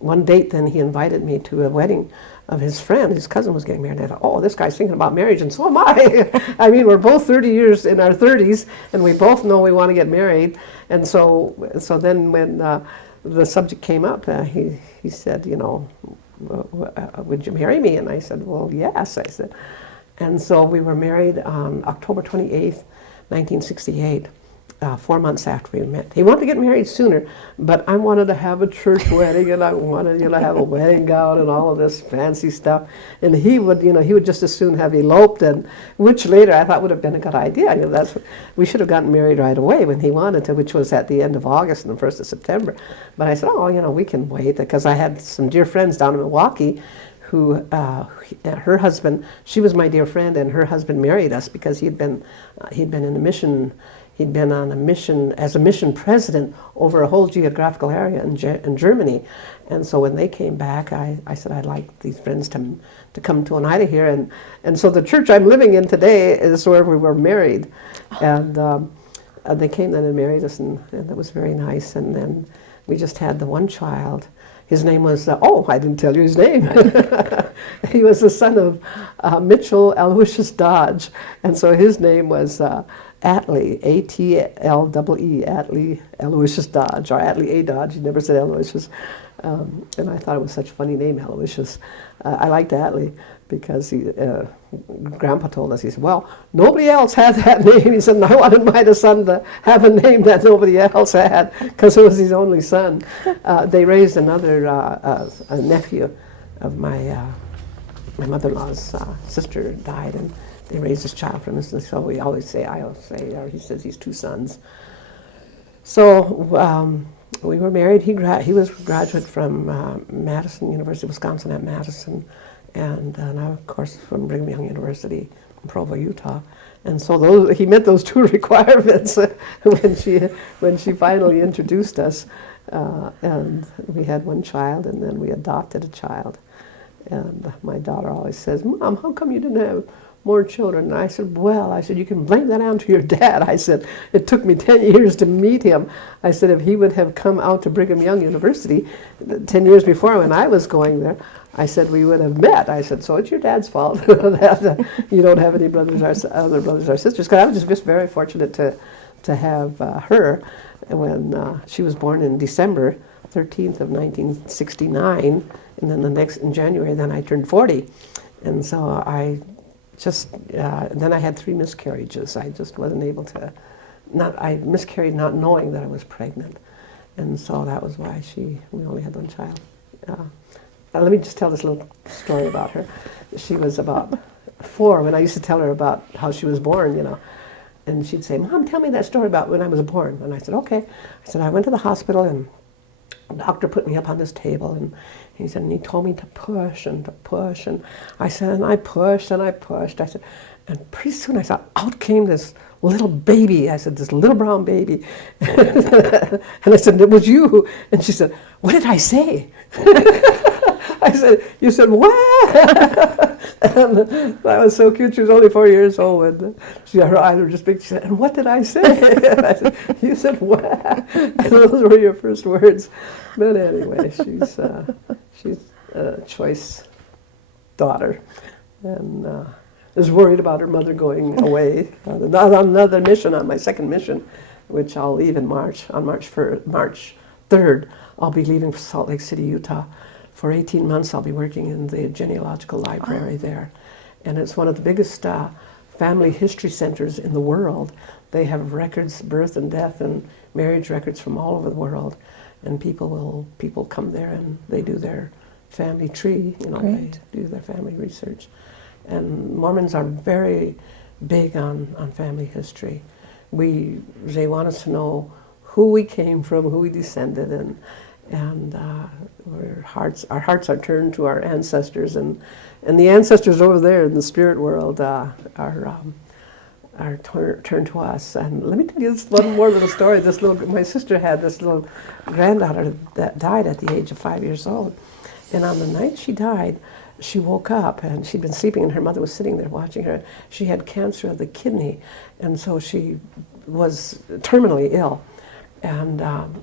one date then he invited me to a wedding of his friend. His cousin was getting married. And I thought, oh, this guy's thinking about marriage, and so am I. I mean, we're both 30 years in our 30s, and we both know we want to get married. And so then when the subject came up, he said, would you marry me? And I said, well, yes, I said. And so we were married on October 28th, 1968. 4 months after we met. He wanted to get married sooner, but I wanted to have a church wedding, and I wanted, have a wedding gown and all of this fancy stuff. And he would just as soon have eloped, and which later I thought would have been a good idea. We should have gotten married right away when he wanted to, which was at the end of August and the 1st of September. But I said, we can wait, because I had some dear friends down in Milwaukee who, her husband, she was my dear friend, and her husband married us because he'd been in a mission. He'd been on a mission as a mission president over a whole geographical area in Germany. And so when they came back, I said, I'd like these friends to come to Oneida here. And so the church I'm living in today is where we were married. And they came then and married us, and that was very nice. And then we just had the one child. His name was, I didn't tell you his name. He was the son of Mitchell Aloysius Dodge. And so his name was Atlee, A-T-L-E-E, Atlee Aloysius Dodge, or Atlee A. Dodge. He never said Aloysius. And I thought it was such a funny name, Aloysius. I liked Atlee because Grandpa told us, he said, well, nobody else had that name. He said, and I wanted my son to have a name that nobody else had, because it was his only son. They raised another a nephew of my mother-in-law's sister died, and they raised this child from us. And so I always say, or he says he's 2 sons. So we were married. He was a graduate from Madison, University of Wisconsin at Madison. And I, of course, from Brigham Young University in Provo, Utah. And so he met those 2 requirements when she finally introduced us. And we had 1 child, and then we adopted a child. And my daughter always says, Mom, how come you didn't have more children? And I said, you can blame that down to your dad. I said, it took me 10 years to meet him. I said, if he would have come out to Brigham Young University 10 years before when I was going there, I said, we would have met. I said, so it's your dad's fault that you don't have any other brothers or sisters. Because I was just very fortunate to have her when she was born in December 13th of 1969. And then in January, then I turned 40. And so then I had 3 miscarriages. I just wasn't able to, I miscarried not knowing that I was pregnant. And so that was why we only had 1 child. Let me just tell this little story about her. She was about 4 when I used to tell her about how she was born, And she'd say, Mom, tell me that story about when I was born. And I said, okay. I said, I went to the hospital, and the doctor put me up on this table, and he said, and he told me to push and to push. And I said, and I pushed and I pushed. I said, and pretty soon I saw out came this little baby. I said, this little brown baby. And I said, it was you. And she said, what did I say? I said, you said, what? And that was so cute. She was only 4 years old, and her eyes were just big. She said, and what did I say? And I said, you said, what? And those were your first words. But anyway, she's a choice daughter, and is worried about her mother going away on another mission, on my second mission, which I'll leave in March. On March 3rd, I'll be leaving for Salt Lake City, Utah. For 18 months, I'll be working in the genealogical library there. And it's one of the biggest family history centers in the world. They have records, birth and death, and marriage records from all over the world. And people come there, and they do their family tree, they do their family research. And Mormons are very big on family history. They want us to know who we came from, who we descended, and our hearts are turned to our ancestors, and the ancestors over there in the spirit world are turned to us. And let me tell you this one more little story. My sister had this little granddaughter that died at the age of 5 years old, and on the night she died, she woke up, and she'd been sleeping, and her mother was sitting there watching her. She had cancer of the kidney, and so she was terminally ill. And on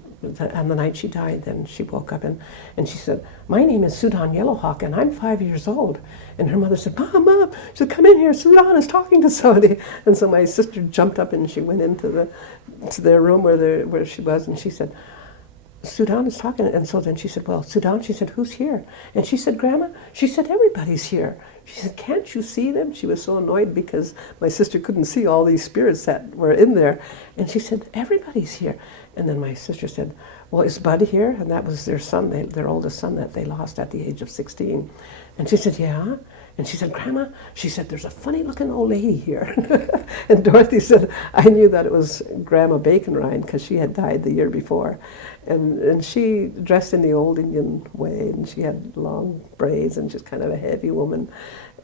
the night she died, then she woke up, and she said, my name is Sudan Yellowhawk, and I'm 5 years old. And her mother said, Mom, she said, come in here, Sudan is talking to somebody. And so my sister jumped up, and she went into their room where she was, and she said, Sudan is talking. And so then she said, well, Sudan, she said, who's here? And she said, Grandma, she said, everybody's here. She said, can't you see them? She was so annoyed because my sister couldn't see all these spirits that were in there. And she said, everybody's here. And then my sister said, well, is Bud here? And that was their son, their oldest son that they lost at the age of 16. And she said, yeah. And she said, Grandma, she said, there's a funny-looking old lady here. And Dorothy said, I knew that it was Grandma Bacon-Ryan because she had died the year before. And she dressed in the old Indian way, and she had long braids, and she's kind of a heavy woman.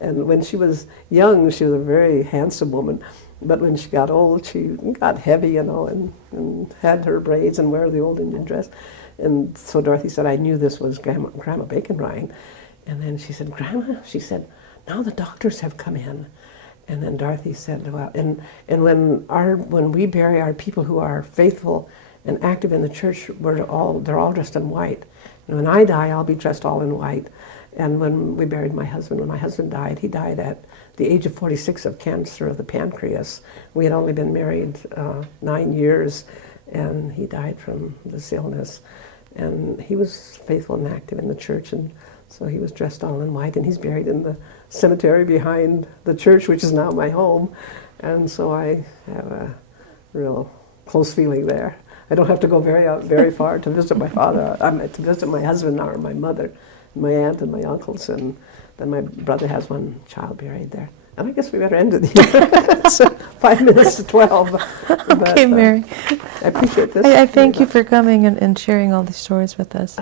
And when she was young, she was a very handsome woman. But when she got old, she got heavy, you know, and had her braids and wear the old Indian dress. And so Dorothy said, I knew this was Grandma Bacon-Ryan. And then she said, Grandma, she said, now the doctors have come in. And then Dorothy said, well, and when we bury our people who are faithful and active in the church, they're all dressed in white. And when I die, I'll be dressed all in white. And when we buried my husband, when my husband died, he died at the age of 46 of cancer of the pancreas. We had only been married 9 years, and he died from this illness. And he was faithful and active in the church, and so he was dressed all in white, and he's buried in the cemetery behind the church, which is now my home. And so I have a real close feeling there. I don't have to go very far to visit my father, to visit my husband or my mother, my aunt and my uncles, and then my brother has one child buried there. And I guess we better end it here. It's 5 minutes to 12. Okay, Mary. I appreciate this. I thank you for coming and sharing all these stories with us.